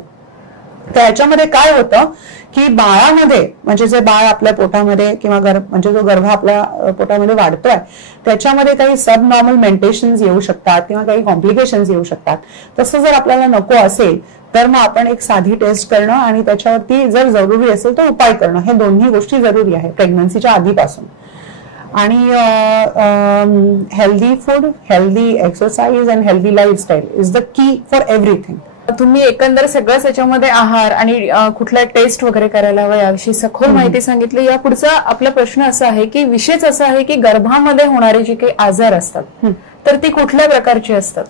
तर याच्यामध्ये काय होतं की बाळामध्ये, म्हणजे जे बाळ आपल्या पोटामध्ये किंवा म्हणजे जो गर्भ आपल्या पोटामध्ये वाढतोय त्याच्यामध्ये काही सबनॉर्मल मेंटेशन्स येऊ शकतात किंवा काही कॉम्प्लिकेशन्स येऊ शकतात. तसं जर आपल्याला नको असेल तर मग आपण एक साधी टेस्ट करणं आणि त्याच्यावरती जर जरुरी असेल तर उपाय करणं, हे दोन्ही गोष्टी जरुरी आहे प्रेग्नन्सीच्या आधीपासून. आणि healthy food, healthy exercise and healthy lifestyle is the key for everything. तुम्ही एकंदर सगळंच याच्यामध्ये आहार आणि कुठल्या टेस्ट वगैरे करायला हवं याविषयी सखोल माहिती सांगितली. या पुढचा आपला प्रश्न असा आहे की विषयच असा आहे की गर्भामध्ये होणारे जे काही आजार असतात तर ती कुठल्या प्रकारची असतात?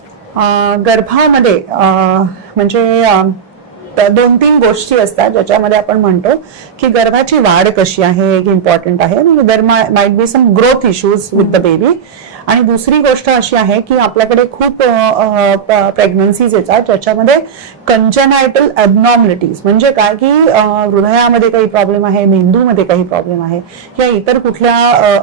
गर्भामध्ये म्हणजे 2-3 गोष्टी असतात ज्याच्यामध्ये आपण म्हणतो की गर्भाची वाढ कशी आहे एक इम्पॉर्टंट आहे. There might be some growth issues with the baby. आणि दुसरी गोष्ट अशी आहे की आपल्याकडे खूप प्रेग्नन्सीज येतात ज्याच्यामध्ये कंजनायटल ॲबनॉर्मलिटीज, म्हणजे काय की हृदयामध्ये काही प्रॉब्लेम आहे, मेंदूमध्ये काही प्रॉब्लेम आहे किंवा इतर कुठल्या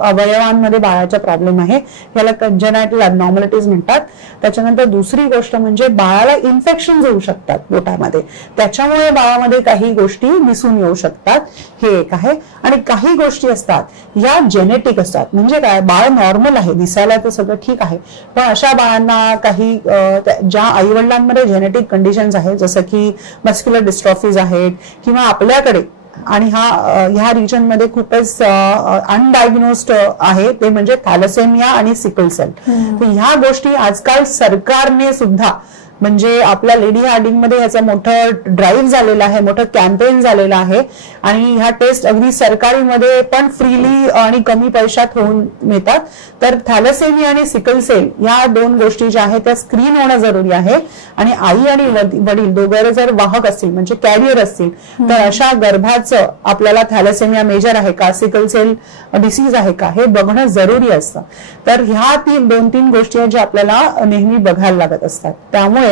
अवयवांमध्ये बाळाचा प्रॉब्लेम आहे, याला कंजनायटल ॲबनॉर्मलिटीज म्हणतात. त्याच्यानंतर दुसरी गोष्ट म्हणजे बाळाला इन्फेक्शन येऊ शकतात पोटामध्ये, त्याच्यामुळे बाळामध्ये काही गोष्टी दिसून येऊ शकतात, हे एक आहे. आणि काही गोष्टी असतात या जेनेटिक असतात, म्हणजे काय बाळ नॉर्मल आहे दिसायला तर सगळं ठीक आहे, पण अशा बाळांना काही ज्या आईवडिलांमध्ये जेनेटिक कंडिशन्स आहेत जसं की मस्क्युलर डिस्ट्रॉफीज आहेत किंवा आपल्याकडे, आणि ह्या रिजनमध्ये खूपच अनडायग्नोस्ड आहे ते म्हणजे थॅलेसेमिया आणि सिकल सेल. तर ह्या गोष्टी आजकाल सरकारने सुद्धा, म्हणजे आपल्या लेडी हार्डिंग मध्ये याचं मोठं ड्राईव्ह झालेलं आहे, मोठं कॅम्पेन झालेलं आहे आणि ह्या टेस्ट अगदी सरकारीमध्ये पण फ्रीली आणि कमी पैशात होऊन मिळतात. तर थॅलेसेमिया आणि सिकल सेल या 2 गोष्टी ज्या आहेत त्या स्क्रीन होणं जरुरी आहे. आणि आई आणि वडील दोघे जर वाहक असतील म्हणजे कॅरियर असतील तर अशा गर्भाचं आपल्याला थॅलेसेमिया मेजर आहे का, सिकल सेल डिसीज आहे का, हे बघणं जरुरी असतं. तर ह्या 2-3 गोष्टी आहेत ज्या आपल्याला नेहमी बघायला लागत असतात. त्यामुळे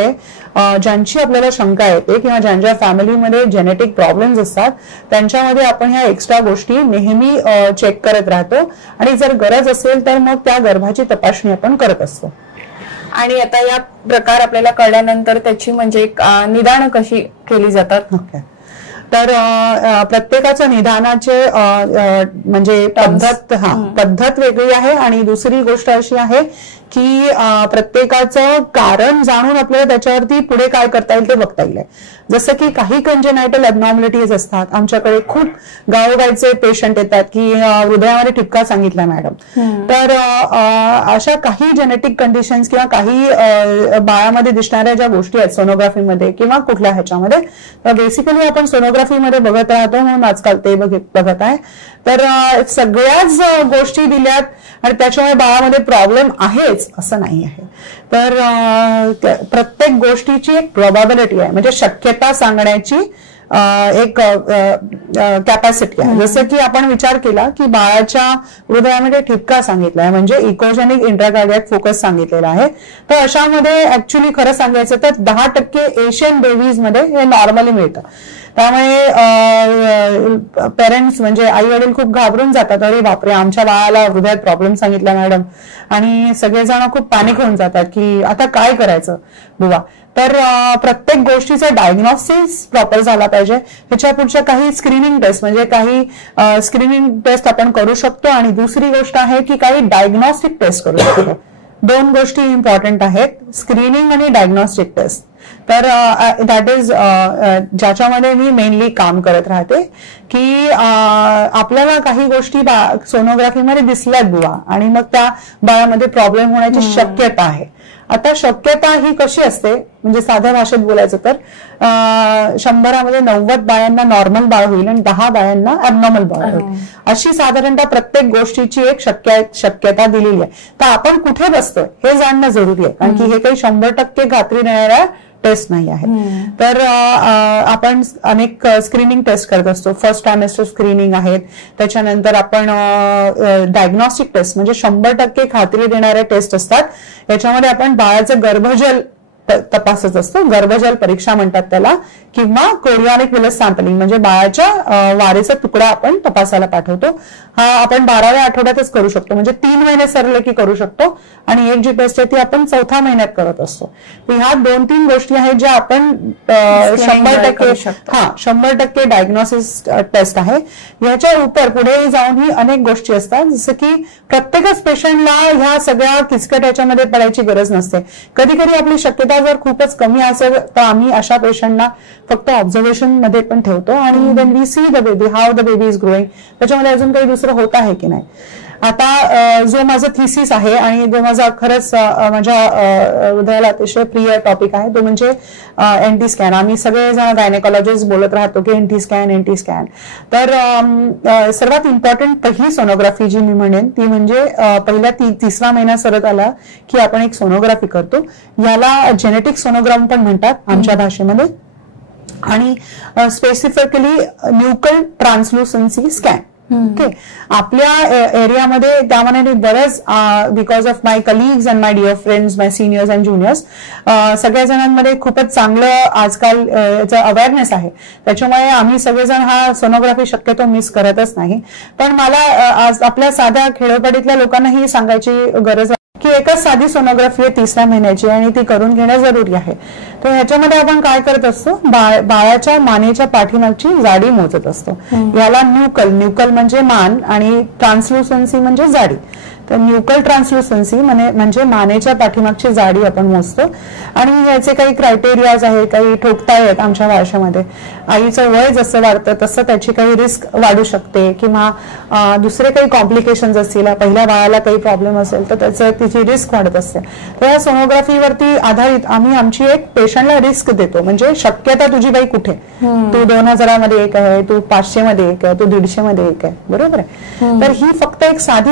ज्यांची आपल्याला शंका येते किंवा ज्यांच्या फॅमिलीमध्ये जेनेटिक प्रॉब्लेम्स असतात त्यांच्यामध्ये आपण ह्या एक्स्ट्रा गोष्टी नेहमी चेक करत राहतो आणि जर गरज असेल तर मग त्या गर्भाची तपासणी आपण करत असतो. आणि आता या प्रकार आपल्याला कळल्यानंतर त्याची म्हणजे निदान कशी केली जातात? तर प्रत्येकाचं निदानाचे म्हणजे पद्धत वेगळी आहे. आणि दुसरी गोष्ट अशी आहे की प्रत्येकाचं कारण जाणून आपल्याला त्याच्यावरती पुढे काय करता येईल ते बघता येईल. जसं की काही कंजेनायटल ॲबनॉर्मलिटीज असतात. आमच्याकडे खूप गावोगावचे पेशंट येतात की हृदयामध्ये ठिपका सांगितला मॅडम, तर अशा काही जेनेटिक कंडिशन्स किंवा काही बाळामध्ये दिसणाऱ्या ज्या गोष्टी आहेत सोनोग्राफीमध्ये किंवा कुठल्या ह्याच्यामध्ये, तर बेसिकली आपण सोनोग्राफीमध्ये बघत राहतो म्हणून आजकाल ते बघत आहे. तर सगळ्याच गोष्टी दिल्यात आणि त्याच्यामुळे बाळामध्ये प्रॉब्लेम आहेच असं नाही आहे. तर प्रत्येक गोष्टीची एक प्रोबॅबिलिटी आहे, म्हणजे शक्यता सांगण्याची एक कॅपॅसिटी आहे. जसं की आपण विचार केला की बाळाच्या हृदयामध्ये ठिपका सांगितलाय, म्हणजे इकोजेनिक इंट्राकार्डियक फोकस सांगितलेला आहे. तर अशामध्ये ऍक्च्युली खरं सांगायचं तर 10% एशियन बेबीज मध्ये हे नॉर्मली मिळतं. त्यामुळे पेरेंट्स म्हणजे आई वडील खूप घाबरून जातात, अरे बापरे आमच्या बाळाला हृदयात प्रॉब्लेम सांगितला मॅडम, आणि सगळेजण खूप पॅनिक होऊन जातात की आता काय करायचं बुवा. तर प्रत्येक गोष्टीचा डायग्नोसिस प्रॉपर झाला पाहिजे. त्याच्या पुढच्या काही स्क्रीनिंग टेस्ट म्हणजे काही स्क्रीनिंग टेस्ट आपण करू शकतो, आणि दुसरी गोष्ट आहे की काही डायग्नोस्टिक टेस्ट करू शकतो. 2 गोष्टी इम्पॉर्टंट आहेत, स्क्रीनिंग आणि डायग्नोस्टिक टेस्ट. तर दॅट इज ज्याच्यामध्ये मी मेनली काम करत राहते की आपल्याला काही गोष्टी सोनोग्राफीमध्ये दिसल्यात बुवा, आणि मग त्या बाळामध्ये प्रॉब्लेम होण्याची शक्यता आहे. आता शक्यता ही कशी असते, म्हणजे साध्या भाषेत बोलायचं तर 100 90 बाळांना नॉर्मल बाळ होईल आणि 10 बाळांना ॲबनॉर्मल बाळ होईल, अशी साधारणतः प्रत्येक गोष्टीची एक शक्यता दिलेली आहे. तर आपण कुठे बसतोय हे जाणणं जरुरी आहे, कारण की हे काही 100% खात्री देणाऱ्या टेस्ट नाही आहे. तर आपण अनेक स्क्रीनिंग टेस्ट करत असतो. फर्स्ट ट्रायमेस्टर स्क्रीनिंग आहेत, त्याच्यानंतर आपण डायग्नोस्टिक टेस्ट म्हणजे 100% खात्री देणाऱ्या टेस्ट असतात. याच्यामध्ये आपण बाळाचं गर्भजल तपासत असतो, गर्भजल परीक्षा म्हणतात त्याला, किंवा कोरियॉनिक विलस सॅम्पलिंग म्हणजे बाळाच्या वारेचा तुकडा आपण तपासायला पाठवतो. हा आपण 12व्या आठवड्यातच करू शकतो, म्हणजे 3 महिने सरले की करू शकतो, आणि एक जी टेस्ट आहे ती आपण 4थ्या महिन्यात करत असतो. ह्या 2-3 गोष्टी आहेत ज्या आपण 100% डायग्नोसिस टेस्ट आहे. याच्या उपर पुढे जाऊन ही अनेक गोष्टी असतात, जसं की प्रत्येकच पेशंटला ह्या सगळ्या किचकट याच्यामध्ये पडायची गरज नसते. कधी कधी आपली शक्यता जर खूपच कमी असेल तर आम्ही अशा पेशंटना फक्त ऑब्झर्वेशन मध्ये पण ठेवतो, आणि then we see the baby, how the baby is growing, त्याच्यामध्ये अजून काही दुसरं होत आहे की नाही. आता जो माझा थिसिस आहे आणि जो माझा खरंच माझ्या हृदयाला अतिशय प्रिय टॉपिक आहे तो म्हणजे एनटी स्कॅन. आम्ही सगळेजण गायनेकॉलॉजिस्ट बोलत राहतो की एनटी स्कॅन. तर सर्वात इम्पॉर्टंट पहिली सोनोग्राफी जी मी म्हणेन ती म्हणजे पहिल्या 3रा महिना सरत आला की आपण एक सोनोग्राफी करतो. याला जेनेटिक सोनोग्राम पण म्हणतात आमच्या भाषेमध्ये, आणि specifically nuchal translucency scan. Okay, आपल्या एरियामध्ये त्यामानाने बरंच because of my colleagues and my dear friends, my seniors and juniors, सगळ्या जणांमध्ये खूपच चांगलं आजकाल याचा अवेअरनेस आहे. त्याच्यामुळे आम्ही सगळेजण हा सोनोग्राफी शक्यतो मिस करतच नाही. पण मला आज आपल्या साध्या खेडोपाडीतल्या लोकांना ही सांगायची गरज की एकच साधी सोनोग्राफी आहे 3ऱ्या महिन्याची, आणि ती करून घेणं जरुरी आहे. तर ह्याच्यामध्ये आपण काय करत असतो, बाळाच्या मानेच्या पाठीमागची जाडी मोजत असतो. याला न्यूकल म्हणजे मान, आणि ट्रान्सल्युसन्सी म्हणजे जाडी. तर न्यूकल ट्रान्सल्युसन्सी म्हणजे मानेच्या पाठीमागची जाडी आपण मोजतो, आणि याचे काही क्रायटेरियाज आहेत, काही ठोकता आहेत आमच्या भाषेमध्ये. आईचं वय जसं वाढतं तसं त्याची काही रिस्क वाढू शकते, किंवा दुसरे काही कॉम्प्लिकेशन्स असतील, पहिल्या बाळाला काही प्रॉब्लेम असेल तर तिची रिस्क वाढत असते. तर या सोनोग्राफीवरती आधारित आम्ही आमची एक पेशंटला रिस्क देतो, म्हणजे शक्यता तुझी बाई कुठे, तू 2000 मध्ये एक आहे, तू 500 मध्ये एक आहे, तू 150 मध्ये एक आहे, बरोबर आहे. तर ही फक्त एक साधी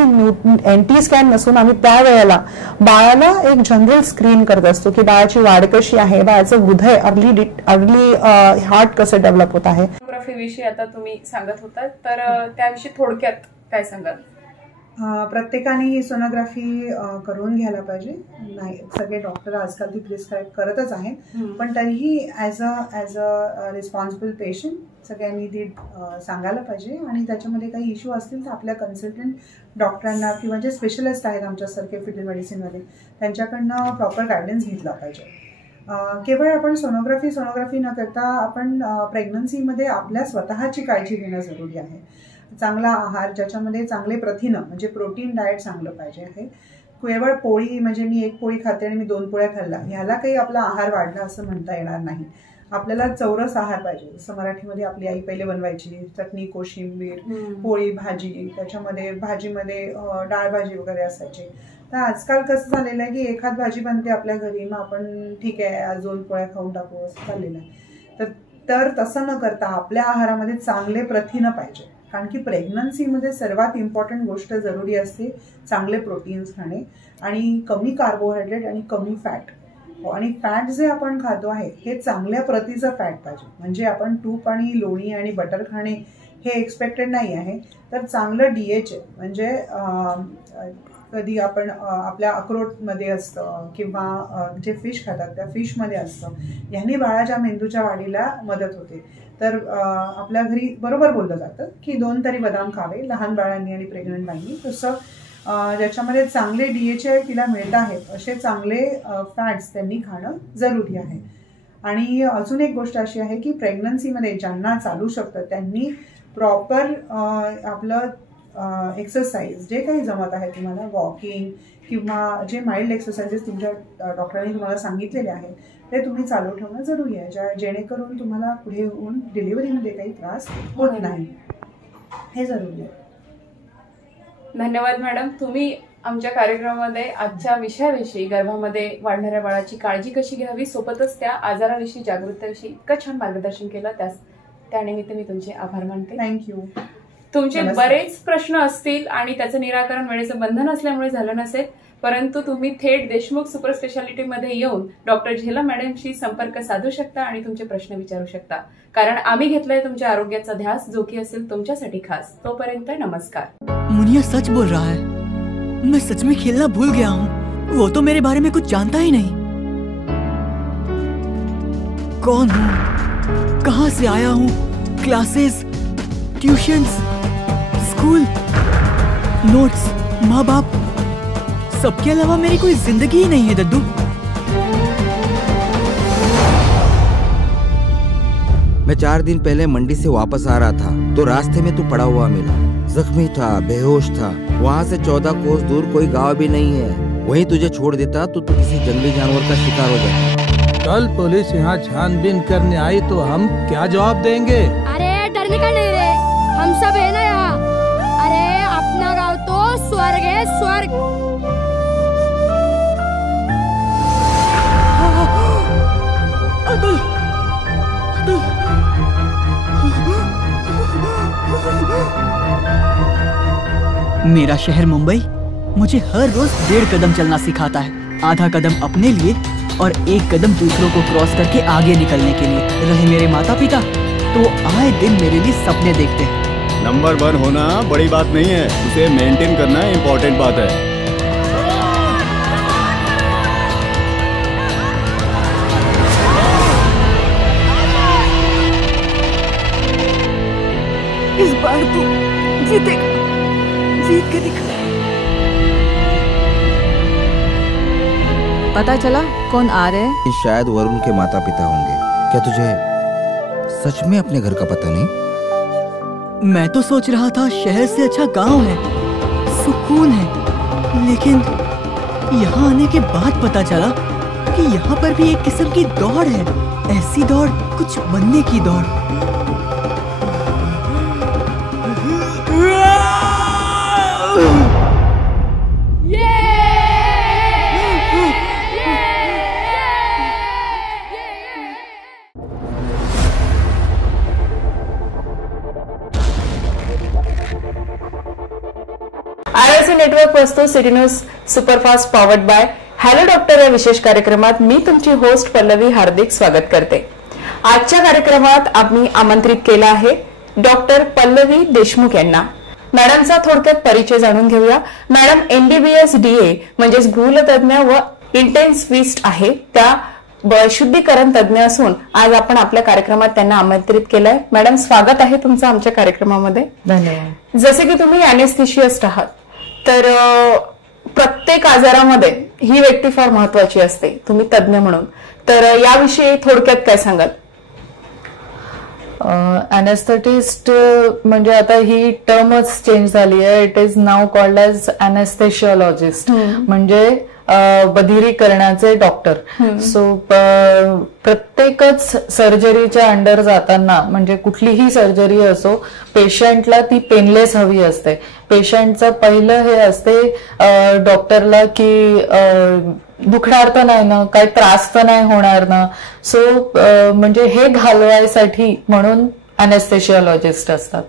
एनटी स्कॅन नसून आम्ही त्यावेळेला बाळाला एक जनरल स्क्रीन करत असतो की बाळाची वाढ कशी आहे, बाळाचं हृदय अर्ली हार्ट कसं डेव्हलप होत आहे. सोनोग्राफी विषयी आता तुम्ही सांगत होता, तर त्याविषयी थोडक्यात काय सांगाल? प्रत्येकाने ही सोनोग्राफी करून घ्यायला पाहिजे. नाही सगळे डॉक्टर आजकाल ती प्रिस्क्राईब करतच आहेत, पण तरीही ॲज अ रिस्पॉन्सिबल पेशंट सगळ्यांनी ती सांगायला पाहिजे. आणि त्याच्यामध्ये काही इश्यू असतील तर आपल्या कन्सल्टंट डॉक्टरांना किंवा जे स्पेशलिस्ट आहेत आमच्यासारखे फिटल मेडिसिनमध्ये त्यांच्याकडनं प्रॉपर गायडन्स घेतला पाहिजे. केवळ आपण सोनोग्राफी न करता आपण प्रेग्नन्सीमध्ये आपल्या स्वतःची काळजी घेणं जरुरी आहे. चांगला आहार ज्याच्यामध्ये चांगले प्रथिनं म्हणजे प्रोटीन डाएट चांगलं पाहिजे आहे. केवळ पोळी म्हणजे मी 1 पोळी खाते आणि मी 2 पोळ्या खाल्ला ह्याला काही आपला आहार वाढला असं म्हणता येणार नाही. आपल्याला चौरस आहार पाहिजे. जसं मराठीमध्ये आपली आई पहिले बनवायची चटणी, कोशिंबीर, पोळी, भाजी, त्याच्यामध्ये भाजीमध्ये डाळ भाजी वगैरे असायची. तर आजकाल कसं झालेलं आहे की एखाद भाजी बनते आपल्या घरी, मग आपण ठीक आहे आज 2 पोळ्या खाऊन टाकू असं चाललेलं आहे. तर तसं न करता आपल्या आहारामध्ये चांगले प्रथिनं पाहिजे, कारण की प्रेग्नन्सीमध्ये सर्वात इम्पॉर्टंट गोष्ट जरुरी असते चांगले प्रोटीन्स खाणे आणि कमी कार्बोहायड्रेट आणि कमी फॅट. आणि फॅट जे आपण खातो आहे हे चांगल्या प्रतीचं फॅट पाहिजे. म्हणजे आपण तूप आणि लोणी आणि बटर खाणे हे एक्सपेक्टेड नाही आहे. तर चांगलं DHA म्हणजे कधी आपण आपल्या अक्रोटमध्ये असतं किंवा जे फिश खातात त्या फिशमध्ये असतं. ह्याने बाळाच्या मेंदूच्या वाढीला मदत होते. तर आपल्या घरी बरोबर बोललं जातं की 2 तरी बदाम खावे लहान बाळांनी आणि प्रेग्नंट बाईंनी. तसं ज्याच्यामध्ये चांगले DHA तिला मिळत आहेत असे चांगले फॅट्स त्यांनी खाणं जरुरी आहे. आणि अजून एक गोष्ट अशी आहे की प्रेग्नन्सीमध्ये ज्यांना चालू शकतं त्यांनी प्रॉपर आपलं एक्सरसाइज जे काही जमत आहे तुम्हाला वॉकिंग किंवा जे माइल्ड एक्सरसाइजेस तुमच्या डॉक्टरांनी तुम्हाला सांगितलेले आहेत ते तुम्ही चालू ठेवणं जरुरी आहे. जेणेकरून तुम्हाला पुढे येऊन डिलिव्हरीमध्ये काही त्रास होत नाही हे जरुरी आहे. धन्यवाद मॅडम. तुम्ही आमच्या कार्यक्रमामध्ये आजच्या विषयाविषयी गर्भामध्ये वाढणाऱ्या बाळाची काळजी कशी घ्यावी सोबतच त्या आजाराविषयी जागरूकतेविषयी इतकं छान मार्गदर्शन केलं त्यानिमित्त मी तुमचे आभार मानते. थँक्यू. तुमचे बरेच प्रश्न असतील आणि त्याचं निराकरण वेळेचं बंधन असल्यामुळे झालं नसेल, परंतु तुम्ही थेट देशमुख सुपर स्पेशालिटीमध्ये येऊन डॉक्टर झेलम मॅडमशी संपर्क साधू शकता आणि तुमचे प्रश्न विचारू शकता. कारण आम्ही घेतलाय तुमच्या आरोग्याचा ध्यास जो की असेल तुमच्यासाठी खास. तोपर्यंत नमस्कार. मुनिया सच बोल रहा है. मैं सच में खेलना भूल गया हूँ. वो तो मेरे बारे में कुछ जानता ही नहीं. कौन हूँ, कहाँ से आया हूँ, क्लासेस, ट्यूशंस, स्कूल, नोट्स, माँ बाप, सबके अलावा मेरी कोई जिंदगी ही नहीं है दद्दू. मैं 4 दिन पहले मंडी से वापस आ रहा था तो रास्ते में तू पड़ा हुआ मिला. जख्मी था, बेहोश था. वहाँ से 14 कोस दूर कोई गांव भी नहीं है. वहीं तुझे छोड़ देता तो तू किसी जंगली जानवर का शिकार हो जाता. कल पुलिस यहाँ छानबीन करने आई तो हम क्या जवाब देंगे? अरे डरने का नहीं रे, हम सब है ना यहाँ. अरे अपना गाँव तो स्वर्ग है, स्वर्ग. अतुल, अतुल. मेरा शहर मुंबई मुझे हर रोज 1.5 कदम चलना सिखाता है. आधा कदम अपने लिए और 1 कदम दूसरों को क्रॉस करके आगे निकलने के लिए. रहे मेरे माता पिता तो आए दिन मेरे लिए सपने देखते हैं. नंबर 1 होना बड़ी बात नहीं है, उसे मेंटेन करना इम्पोर्टेंट बात है. इस बार तू जीतेगा, जीत के दिखा. पता चला कौन आ रहे हैं? शायद वरुण के माता पिता होंगे. क्या तुझे सच में अपने घर का पता नहीं? मैं तो सोच रहा था शहर से अच्छा गांव है, सुकून है. लेकिन यहाँ आने के बाद पता चला कि यहाँ पर भी एक किस्म की दौड़ है. ऐसी दौड़, कुछ बनने की दौड़. RRC नेटवर्क वस्तू city news superfast powered by hello doctor या विशेष कार्यक्रमात मी तुमची होस्ट पल्लवी हार्दिक स्वागत करते. आजच्या कार्यक्रमात आम्ही आमंत्रित केला आहे डॉक्टर पल्लवी देशमुख यांना. मॅडमचा थोडक्यात परिचय जाणून घेऊया. मॅडम MBBS DA म्हणजेच भूलतज्ञ व इंटेन्सिव्हिस्ट आहे. त्या शुद्धीकरण तज्ञ असून आज आपण आपल्या कार्यक्रमात त्यांना आमंत्रित केलंय. मॅडम स्वागत आहे तुमचं आमच्या कार्यक्रमामध्ये. धन्यवाद. जसे की तुम्ही अनेस्थेशियस्ट आहात तर प्रत्येक आजारामध्ये ही व्यक्ती फार महत्वाची असते, तुम्ही तज्ञ म्हणून. तर याविषयी थोडक्यात काय सांगाल? अनेस्थेटिस्ट म्हणजे आता ही टर्मच चेंज झाली आहे. It is now called as anaesthesiologist म्हणजे बधिरीकरणाचे डॉक्टर. सो प्रत्येकच सर्जरीच्या अंडर जाताना म्हणजे कुठलीही सर्जरी असो पेशंटला ती पेनलेस हवी असते. पेशंटचं पहिलं हे असते डॉक्टरला की दुखणार तर नाही ना, काही त्रास तर नाही होणार ना. सो म्हणजे हे घालवायसाठी म्हणून अनेस्थेशियोलॉजिस्ट असतात.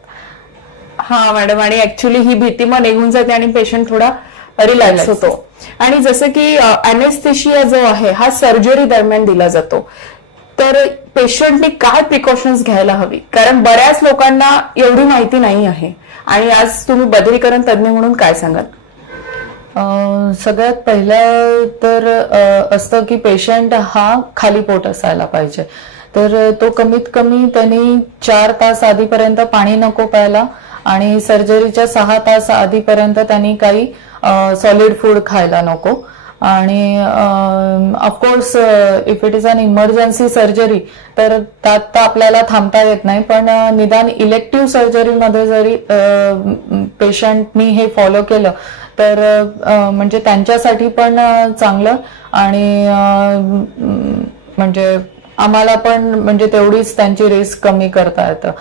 हा मॅडम, आणि ऍक्च्युली ही भीती मग निघून जाते आणि पेशंट थोडा रिलॅक्स होतो. आणि जसं की अनेस्थेशिया जो आहे हा सर्जरी दरम्यान दिला जातो, तर पेशंटने काय प्रिकॉशन्स घ्यायला हवी? कारण बऱ्याच लोकांना एवढी माहिती नाही आहे, आणि आज तुम्ही बधिरीकरण तज्ज्ञ म्हणून काय सांगाल? सगळ्यात पहिलं तर असतं की पेशंट हा खाली पोट असायला पाहिजे. तर तो कमीत कमी त्यांनी 4 तास आधीपर्यंत पाणी नको प्यायला, आणि सर्जरीच्या 6 तास आधीपर्यंत त्यांनी काही सॉलिड फूड खायला नको. आणि of course if it is an emergency surgery तर त्यात तर आपल्याला थांबता येत नाही, पण निदान इलेक्टिव्ह सर्जरीमध्ये जरी पेशंटनी हे फॉलो केलं तर म्हणजे त्यांच्यासाठी पण चांगलं, आणि म्हणजे आम्हाला पण म्हणजे तेवढीच त्यांची रिस्क कमी करता येतं.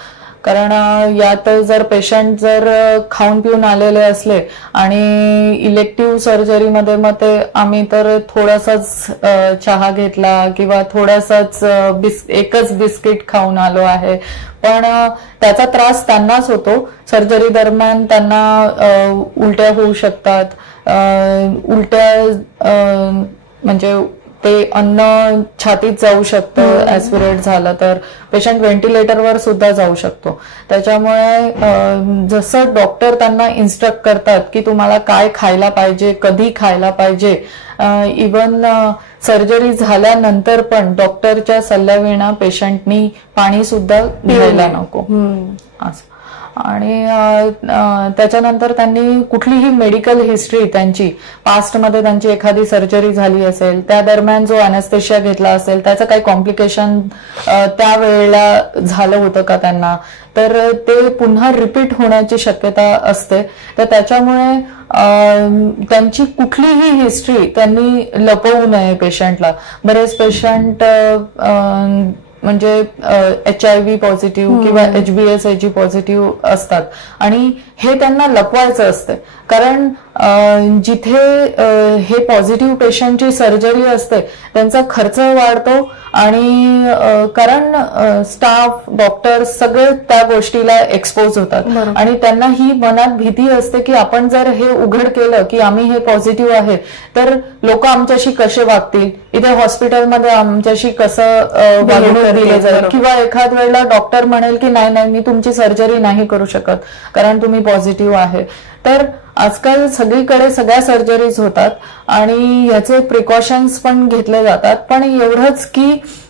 कारण यात जर पेशंट जर खाऊन पिऊन आलेले असले आणि इलेक्टिव्ह सर्जरीमध्ये मग ते आम्ही तर थोडासाच चहा घेतला किंवा थोडासाच एकच बिस्किट खाऊन आलो आहे, पण त्याचा त्रास त्यांनाच होतो. सर्जरी दरम्यान त्यांना उलट्या होऊ शकतात, उलट्या म्हणजे ते अन्न छातीत जाऊ शकतं, ऍस्पिरेट झालं तर पेशंट व्हेंटिलेटरवर सुद्धा जाऊ शकतो. त्याच्यामुळे जसं डॉक्टर त्यांना इन्स्ट्रक्ट करतात की तुम्हाला काय खायला पाहिजे, कधी खायला पाहिजे, इवन सर्जरी झाल्यानंतर पण डॉक्टरच्या सल्ल्याविना पेशंटनी पाणी सुद्धा घ्यायला नको असं. आणि त्याच्यानंतर त्यांनी कुठलीही मेडिकल हिस्ट्री त्यांची पास्टमध्ये त्यांची एखादी सर्जरी झाली असेल, त्या दरम्यान जो अॅनेस्थेशिया घेतला असेल, त्याचं काही कॉम्प्लिकेशन त्यावेळेला झालं होतं का त्यांना, तर ते पुन्हा रिपीट होण्याची शक्यता असते. तर त्याच्यामुळे त्यांची कुठलीही हिस्ट्री त्यांनी लपवू नये पेशंटला. बरेच पेशंट म्हणजे HIV पॉझिटिव्ह किंवा HbSAg पॉझिटिव्ह असतात, आणि हे त्यांना लपवायचं असते. कारण जिथे हे पॉझिटिव्ह पेशंटची सर्जरी असते त्यांचा खर्च वाढतो, आणि कारण स्टाफ डॉक्टर सगळे त्या गोष्टीला एक्सपोज होतात, आणि त्यांना ही मनात भीती असते की आपण जर हे उघड केलं की आम्ही हे पॉझिटिव्ह आहे तर लोक आमच्याशी कसे वागतील, इथे हॉस्पिटलमध्ये आमच्याशी कसं वागणूक दिलं जाईल, किंवा एखाद वेळेला डॉक्टर म्हणेल की नाही नाही मी तुमची सर्जरी नाही करू शकत कारण तुम्ही पॉझिटिव्ह आहे. तर आजकाल सगळीकडे सगळ्या सर्जरीज होतात आणि याचे प्रिकॉशन्स पण घेतले जातात, पण एवढंच की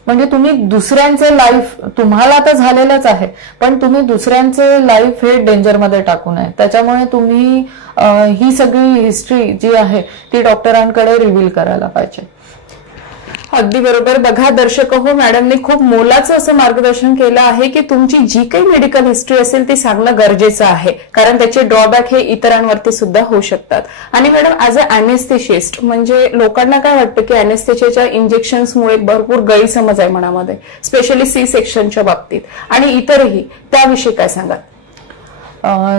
म्हणजे तुम्ही दुसऱ्यांचे लाईफ, तुम्हाला तर झालेलंच आहे पण तुम्ही दुसऱ्यांचे लाईफ हे डेंजरमध्ये टाकू नये. त्याच्यामुळे तुम्ही ही सगळी हिस्ट्री जी आहे ती डॉक्टरांकडे रिव्हील करायला पाहिजे. अगदी बरोबर. बघा दर्शक हो, मॅडमने खूप मोलाचं असं मार्गदर्शन केलं आहे की तुमची जी काही मेडिकल हिस्ट्री असेल ती सांगणं गरजेचं आहे, कारण त्याचे ड्रॉबॅक हे इतरांवरती सुद्धा होऊ शकतात. आणि मॅडम ॲज अ अॅनेस्थेशिस्ट म्हणजे लोकांना काय वाटतं की अॅनेस्थेशियाच्या इंजेक्शन्समुळे भरपूर गैरसमज आहे मनामध्ये, स्पेशली सी सेक्शनच्या बाबतीत आणि इतरही, त्याविषयी काय सांगाल?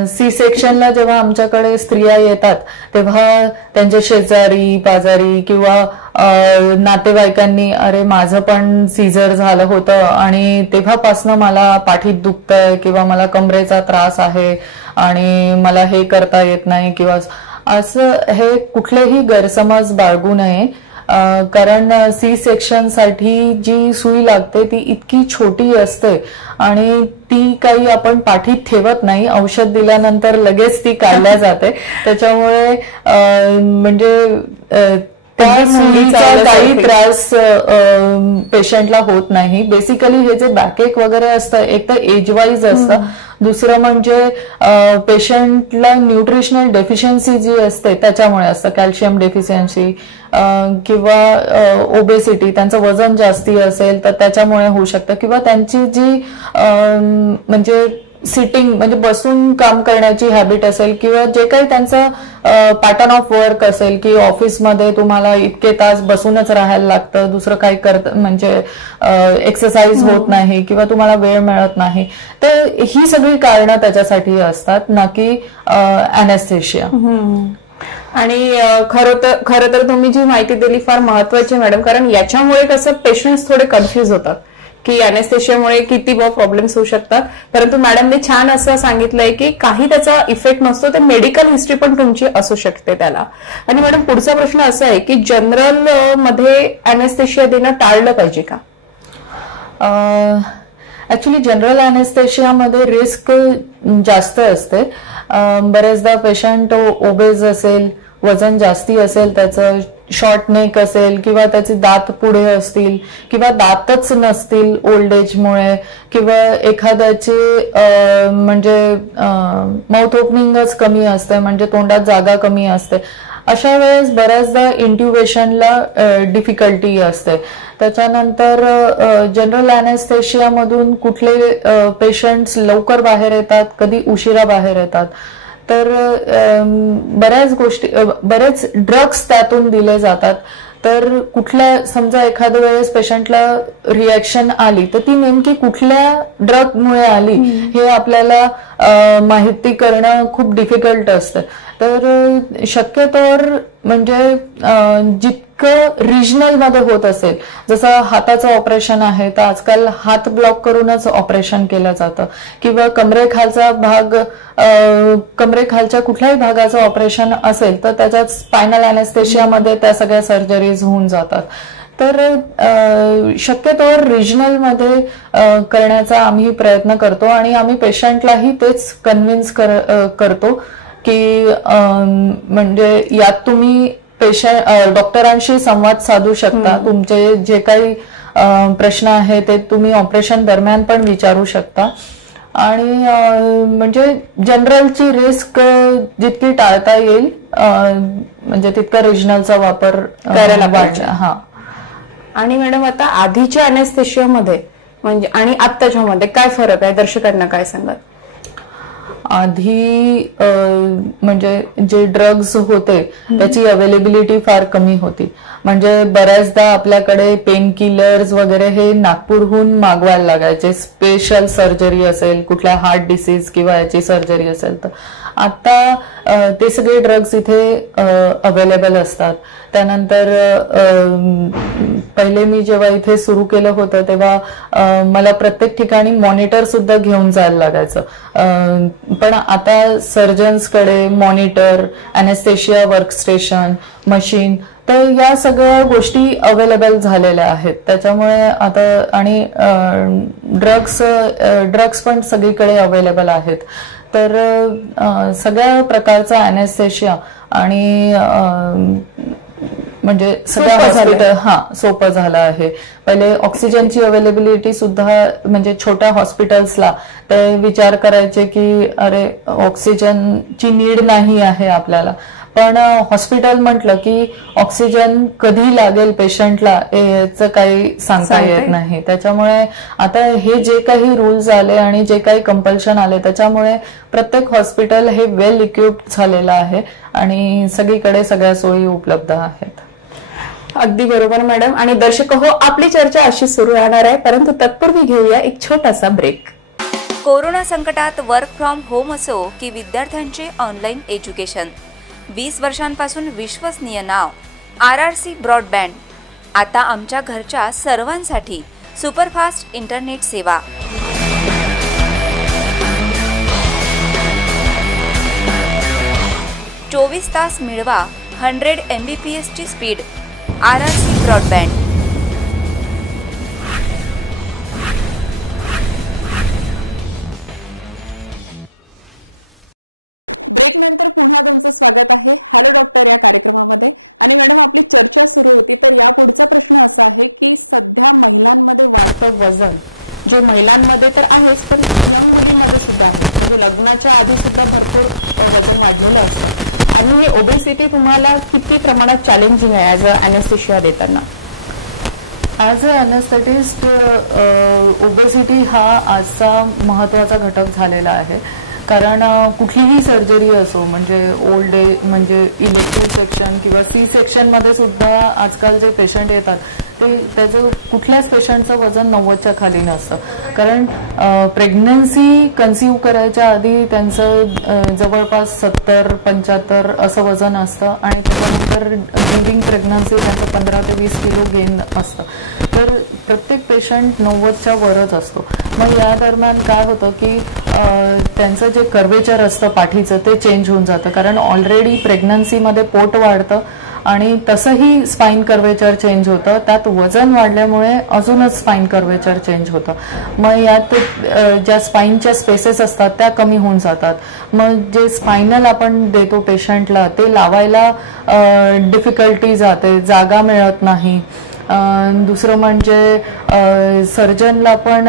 सी सेक्शनला जेव्हा आमच्याकडे स्त्रिया येतात तेव्हा त्यांच्या शेजारी पाजारी किंवा नातेवाईकांनी अरे माझं पण सीझर झालं होतं आणि तेव्हापासनं मला पाठीत दुखतंय किंवा मला कमरेचा त्रास आहे आणि मला हे करता येत नाही किंवा असं, हे कुठलेही गैरसमज बाळगू नये. कारण सी सेक्शन साठी जी सुई लागते ती इतकी छोटी असते आणि ती काही आपण पाठीत ठेवत नाही, औषध दिल्यानंतर लगेच ती काढल्या जाते. त्याच्यामुळे म्हणजे त्या सुईचा काही त्रास पेशंटला होत नाही. बेसिकली हे जे बॅकएक वगैरे असतं एक तर एज वाईज असतं, दुसरं म्हणजे पेशंटला न्यूट्रिशनल डेफिशियन्सी जी असते त्याच्यामुळे असतं, कॅल्शियम डेफिशियन्सी किंवा ओबेसिटी, त्यांचं वजन जास्ती असेल तर त्याच्यामुळे होऊ शकतं, किंवा त्यांची जी म्हणजे सिटिंग म्हणजे बसून काम करण्याची हॅबिट असेल किंवा जे काही त्यांचं पॅटर्न ऑफ वर्क असेल की ऑफिसमध्ये तुम्हाला इतके तास बसूनच राहायला लागतं, दुसरं काही म्हणजे एक्सरसाइज होत नाही किंवा तुम्हाला वेळ मिळत नाही, तर ही सगळी कारणं त्याच्यासाठी असतात, ना की अॅनेस्थेशिया. आणि खरं तर तुम्ही जी माहिती दिली फार महत्वाची मॅडम, कारण याच्यामुळे कसं पेशंट्स थोडे कन्फ्युज होतात की अॅनेस्थेशियामुळे किती प्रॉब्लेम्स होऊ शकतात, परंतु मॅडमने छान असं सांगितलंय की काही त्याचा इफेक्ट नसतो, ते मेडिकल हिस्ट्री पण तुमची असू शकते त्याला. आणि मॅडम पुढचा प्रश्न असा आहे की जनरल मध्ये अॅनेस्थेशिया देणं टाळलं पाहिजे का? ऍक्च्युली जनरल अॅनेस्थेशियामध्ये रिस्क जास्त असते. बरेचदा पेशंट ओबेज असेल, वजन जास्ती असेल, त्याचं शॉर्ट नेक असेल किंवा त्याचे दात पुढे असतील किंवा दातच नसतील ओल्ड एजमुळे किंवा एखाद्याचे म्हणजे माउथ ओपनिंगच कमी असते, म्हणजे तोंडात जागा कमी असते, अशा वेळेस बऱ्याचदा इंट्युबेशनला डिफिकल्टी असते. त्याच्यानंतर जनरल अॅनेस्थेशियामधून कुठले पेशंट्स लवकर बाहेर येतात, कधी उशिरा बाहेर येतात, तर बरेच ड्रग्स त्यातून दिले जातात. तर कुठल्या समजा एखाद्या वेळेस पेशंटला रिॲक्शन आली तर ती नेमकी कुठल्या ड्रगमुळे आली हे आपल्याला माहिती करणं खूप डिफिकल्ट असतं. तर शक्यतोवर म्हणजे जितकं रिजनल मध्ये होत असेल, जसं हाताचं ऑपरेशन आहे तर आजकाल हात ब्लॉक करूनच ऑपरेशन केलं जातं किंवा कमरेखालच्या कुठल्याही भागाचं ऑपरेशन असेल तर त्याच्यात स्पायनल अॅनेस्थेशियामध्ये त्या सगळ्या सर्जरीज होऊन जातात. तर शक्यतोवर रिजनल मध्ये करण्याचा आम्ही प्रयत्न करतो आणि आम्ही पेशंटलाही तेच कन्व्हिन्स करतो की म्हणजे यात तुम्ही डॉक्टरांशी संवाद साधू शकता, तुमचे जे काही प्रश्न आहे ते तुम्ही ऑपरेशन दरम्यान पण विचारू शकता आणि म्हणजे जनरलची रिस्क जितकी टाळता येईल म्हणजे तितका रिजनलचा वापर करायला पाहिजे. हा. आणि मॅडम आता आधीच्या अॅनेस्थेशियामध्ये म्हणजे आणि आत्ताच्यामध्ये काय फरक आहे, दर्शकांना काय सांगाल? आधी म्हणजे जे ड्रग्ज होते त्याची अवेलेबिलिटी फार कमी होती. म्हणजे बऱ्याचदा आपल्याकडे पेन किलर्स वगैरे हे नागपूरहून मागवायला लागायचे. स्पेशल सर्जरी असेल, कुठल्या हार्ट डिसीज किंवा याची सर्जरी असेल तर. आता ते सगळे ड्रग्ज इथे अवेलेबल असतात. त्यानंतर पहिले मी जेव्हा इथे सुरू केलं होतं तेव्हा मला प्रत्येक ठिकाणी मॉनिटर सुद्धा घेऊन जायला लागायचं. पण आता सर्जन्सकडे मॉनिटर, अॅनेस्थेशिया वर्कस्टेशन, मशीन, तर या सगळ्या गोष्टी अवेलेबल झालेल्या आहेत. त्याच्यामुळे आता आणि ड्रग्स पण सगळीकडे अवेलेबल आहेत. तर सगळ्या प्रकारचा अॅनेस्थेशिया आणि म्हणजे सगळ्या हॉस्पिटल सोपं झालं आहे. पहिले ऑक्सिजनची अवेलेबिलिटी सुद्धा म्हणजे छोट्या हॉस्पिटल्सला ते विचार करायचे की अरे ऑक्सिजनची नीड नाही आहे आपल्याला, पण हॉस्पिटल म्हटलं की ऑक्सिजन कधी लागेल पेशंटला याचं काही सांगता येत नाही. त्याच्यामुळे आता हे जे काही रूल्स आले आणि जे काही कंपल्शन आले त्याच्यामुळे प्रत्येक हॉस्पिटल हे वेल इक्विप्ड झालेलं आहे आणि सगळीकडे सगळ्या सोयी उपलब्ध आहेत. अगदी बरोबर मॅडम. आणि दर्शक हो, आपली चर्चा अशी सुरू राहणार आहे, परंतु तत्पूर्वी घेऊया एक छोटासा ब्रेक. कोरोना संकटात वर्क फ्रॉम होम असो की विद्यार्थ्यांचे ऑनलाईन एज्युकेशन, 20 वर्षांपासून विश्वसनीय नाव RRC ब्रॉडबँड. आता आमच्या घरच्या सर्वांसाठी सुपरफास्ट इंटरनेट सेवा. चोवीस तास मिळवा 100 Mbps ची स्पीड. RRC broadband. वजन जो महिलांमध्ये तर आहेच पण मुलींमध्ये सुद्धा आहे. म्हणजे लग्नाच्या आधी सुद्धा भरपूर वजन वाढलेलं असतं. आणि हे ओबेसिटी तुम्हाला किती प्रमाणात चॅलेंजिंग आहे ऍज अ अॅनेस्थेशिया देताना? ऍज अ अॅनेस्थेटिस्ट ओबेसिटी हा आजचा महत्वाचा घटक झालेला आहे. कारण कुठलीही सर्जरी असो म्हणजे ओल्ड एज म्हणजे इलेक्टिव्ह सेक्शन किंवा सी सेक्शन मध्ये सुद्धा आजकाल जे पेशंट येतात ते त्याचं कुठल्याच पेशंटचं वजन 90च्या खाली नसतं. कारण प्रेग्नन्सी कन्सिव्ह करायच्या आधी त्यांचं जवळपास 70-75 असं वजन असतं आणि त्याच्यानंतर ड्युरिंग प्रेग्नन्सी त्यांचं 15 ते 20 किलो गेन असतं. तर प्रत्येक पेशंट 90च्या वरच असतो. मग या दरम्यान काय होतं की त्यांचं जे कर्वेचर असतं पाठीचं ते चेंज होऊन जातं. कारण ऑलरेडी प्रेग्नन्सीमध्ये पोट वाढतं आणि तसंही स्पाइन कर्वेचर चेंज होतं. त्यात वजन वाढल्यामुळे अजूनच स्पाइन कर्वेचर चेंज होतं. मग यात ज्या स्पाइनच्या स्पेसेस असतात त्या कमी होऊन जातात. मग जे स्पायनल आपण देतो पेशंटला ते लावायला डिफिकल्टी जाते, जागा मिळत नाही. दुसरं म्हणजे सर्जनला पण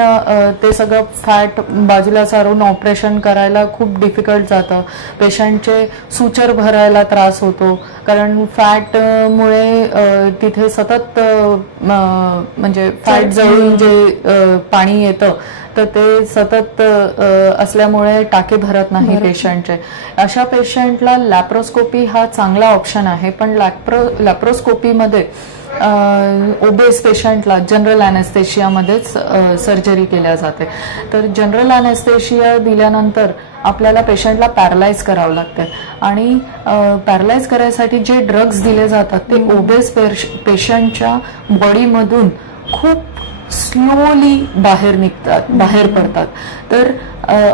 ते सगळं फॅट बाजूला सारून ऑपरेशन करायला खूप डिफिकल्ट जातं. पेशंटचे सुचर भरायला त्रास होतो कारण फॅटमुळे तिथे सतत म्हणजे फॅट जळून जे पाणी येतं तर ते सतत असल्यामुळे टाके भरत नाही पेशंटचे. अशा पेशंटला लॅप्रोस्कोपी हा चांगला ऑप्शन आहे. पण लॅप्रोस्कोपीमध्ये ओबेस पेशंटला जनरल अॅनेस्थेशियामध्येच सर्जरी केल्या जाते. तर जनरल अॅनेस्थेशिया दिल्यानंतर आपल्याला पेशंटला पॅरालाइज करावं लागतं आणि पॅरालाइज करायसाठी जे ड्रग्ज दिले जातात ते ओबेस पेशंटच्या बॉडीमधून खूप स्लोली बाहेर पडतात. तर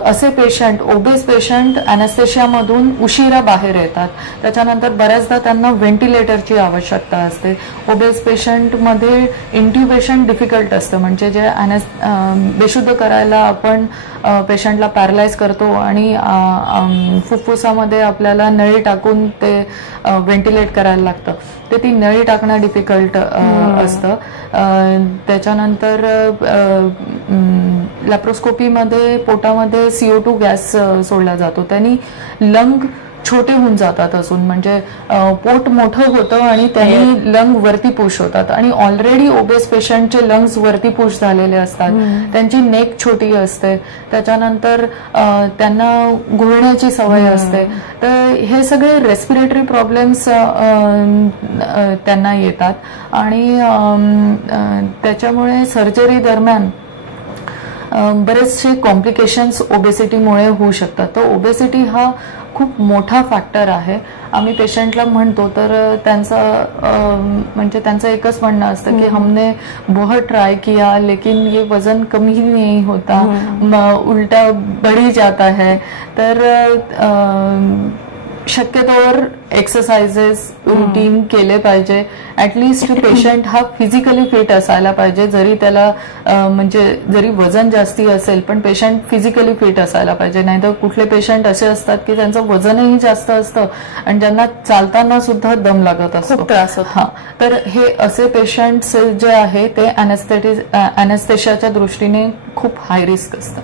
असे पेशंट ओबेस पेशंट अॅनेस्थेशियामधून उशिरा बाहेर येतात. त्याच्यानंतर बऱ्याचदा त्यांना व्हेंटिलेटरची आवश्यकता असते. ओबेस पेशंटमध्ये इंट्युबेशन डिफिकल्ट असतं. म्हणजे जे बेशुद्ध करायला आपण पेशंटला पॅरालाइज करतो आणि फुफ्फुसामध्ये आपल्याला नळी टाकून ते व्हेंटिलेट करायला लागतं. ते ती नळी टाकणं डिफिकल्ट असतं. त्याच्यानंतर लॅप्रोस्कोपीमध्ये पोटामध्ये CO2 गॅस सोडला जातो. त्यांनी लंग छोटे होऊन जातात अजून. म्हणजे पोट मोठं होतं आणि त्यांनी लंग वरती पुश होतात आणि ऑलरेडी ओबेस पेशंटचे लंग्स वरती पुश झालेले असतात. त्यांची नेक छोटी असते. त्याच्यानंतर त्यांना घुळण्याची सवय असते. तर हे सगळे रेस्पिरेटरी प्रॉब्लेम्स त्यांना येतात आणि त्याच्यामुळे सर्जरी दरम्यान बरेचसे कॉम्प्लिकेशन्स ओबेसिटीमुळे होऊ शकतात. तर ओबेसिटी हा खूप मोठा फॅक्टर आहे. आम्ही पेशंटला म्हणतो तर त्यांचं एकच म्हणणं असतं की हमने बहुत ट्राय किया लेकिन ये वजन कमी ही नहीं होता, उल्टा बढ़ी जाता है. तर शक्यतोवर एक्सरसाइजेस रुटीन केले पाहिजे. ऍटलिस्ट पेशंट हा फिजिकली फिट असायला पाहिजे. जरी त्याला म्हणजे जरी वजन जास्ती असेल पण पेशंट फिजिकली फिट असायला पाहिजे. नाहीतर कुठले पेशंट असे असतात की त्यांचं वजनही जास्त असतं आणि ज्यांना चालताना सुद्धा दम लागत असतो, त्रास होतो. हा, तर हे असे पेशंट्स जे आहे ते अॅनेस्थेशियाच्या दृष्टीने खूप हाय रिस्क असतं.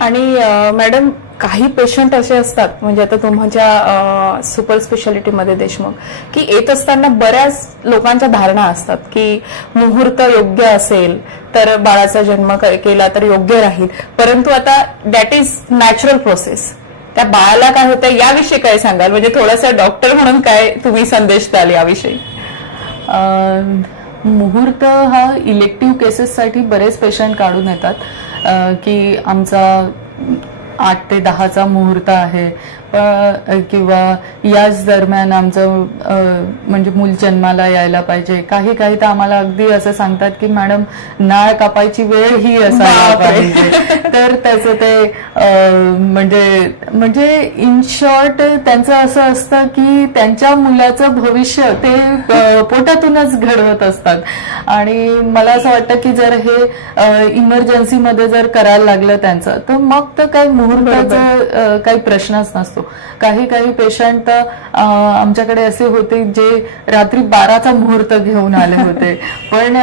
आणि मॅडम काही पेशंट असे असतात म्हणजे आता तुमच्या सुपर स्पेशालिटीमध्ये देशमुख की येत असताना बऱ्याच लोकांच्या धारणा असतात की मुहूर्त योग्य असेल तर बाळाचा जन्म केला तर योग्य राहील. परंतु आता दॅट इज नॅचरल प्रोसेस. त्या बाळाला काय होतं याविषयी काय सांगाल? म्हणजे थोडासा डॉक्टर म्हणून काय तुम्ही संदेश द्याल याविषयी? मुहूर्त हा इलेक्टिव्ह केसेससाठी बरेच पेशंट काढून येतात की आमचा 8 ते 10चा मुहूर्त आहे किंवा याच दरम्यान आमचं म्हणजे मूल जन्माला यायला पाहिजे. काही तर आम्हाला अगदी असं सांगतात की मॅडम नाळ कापायची वेळ ही असायला पाहिजे. तर त्याचं ते म्हणजे इन शॉर्ट त्यांचं असं असतं की त्यांच्या मुलाचं भविष्य ते पोटातूनच घडवत असतात. आणि मला असं वाटतं की जर हे इमर्जन्सीमध्ये जर करायला लागलं त्यांचं तर मग तर काही मुहूर्ताचा काही प्रश्नच नसतो. काही पेशंट आमच्याकडे असे होते जे रात्री 12चा मुहूर्त घेऊन आले होते. पण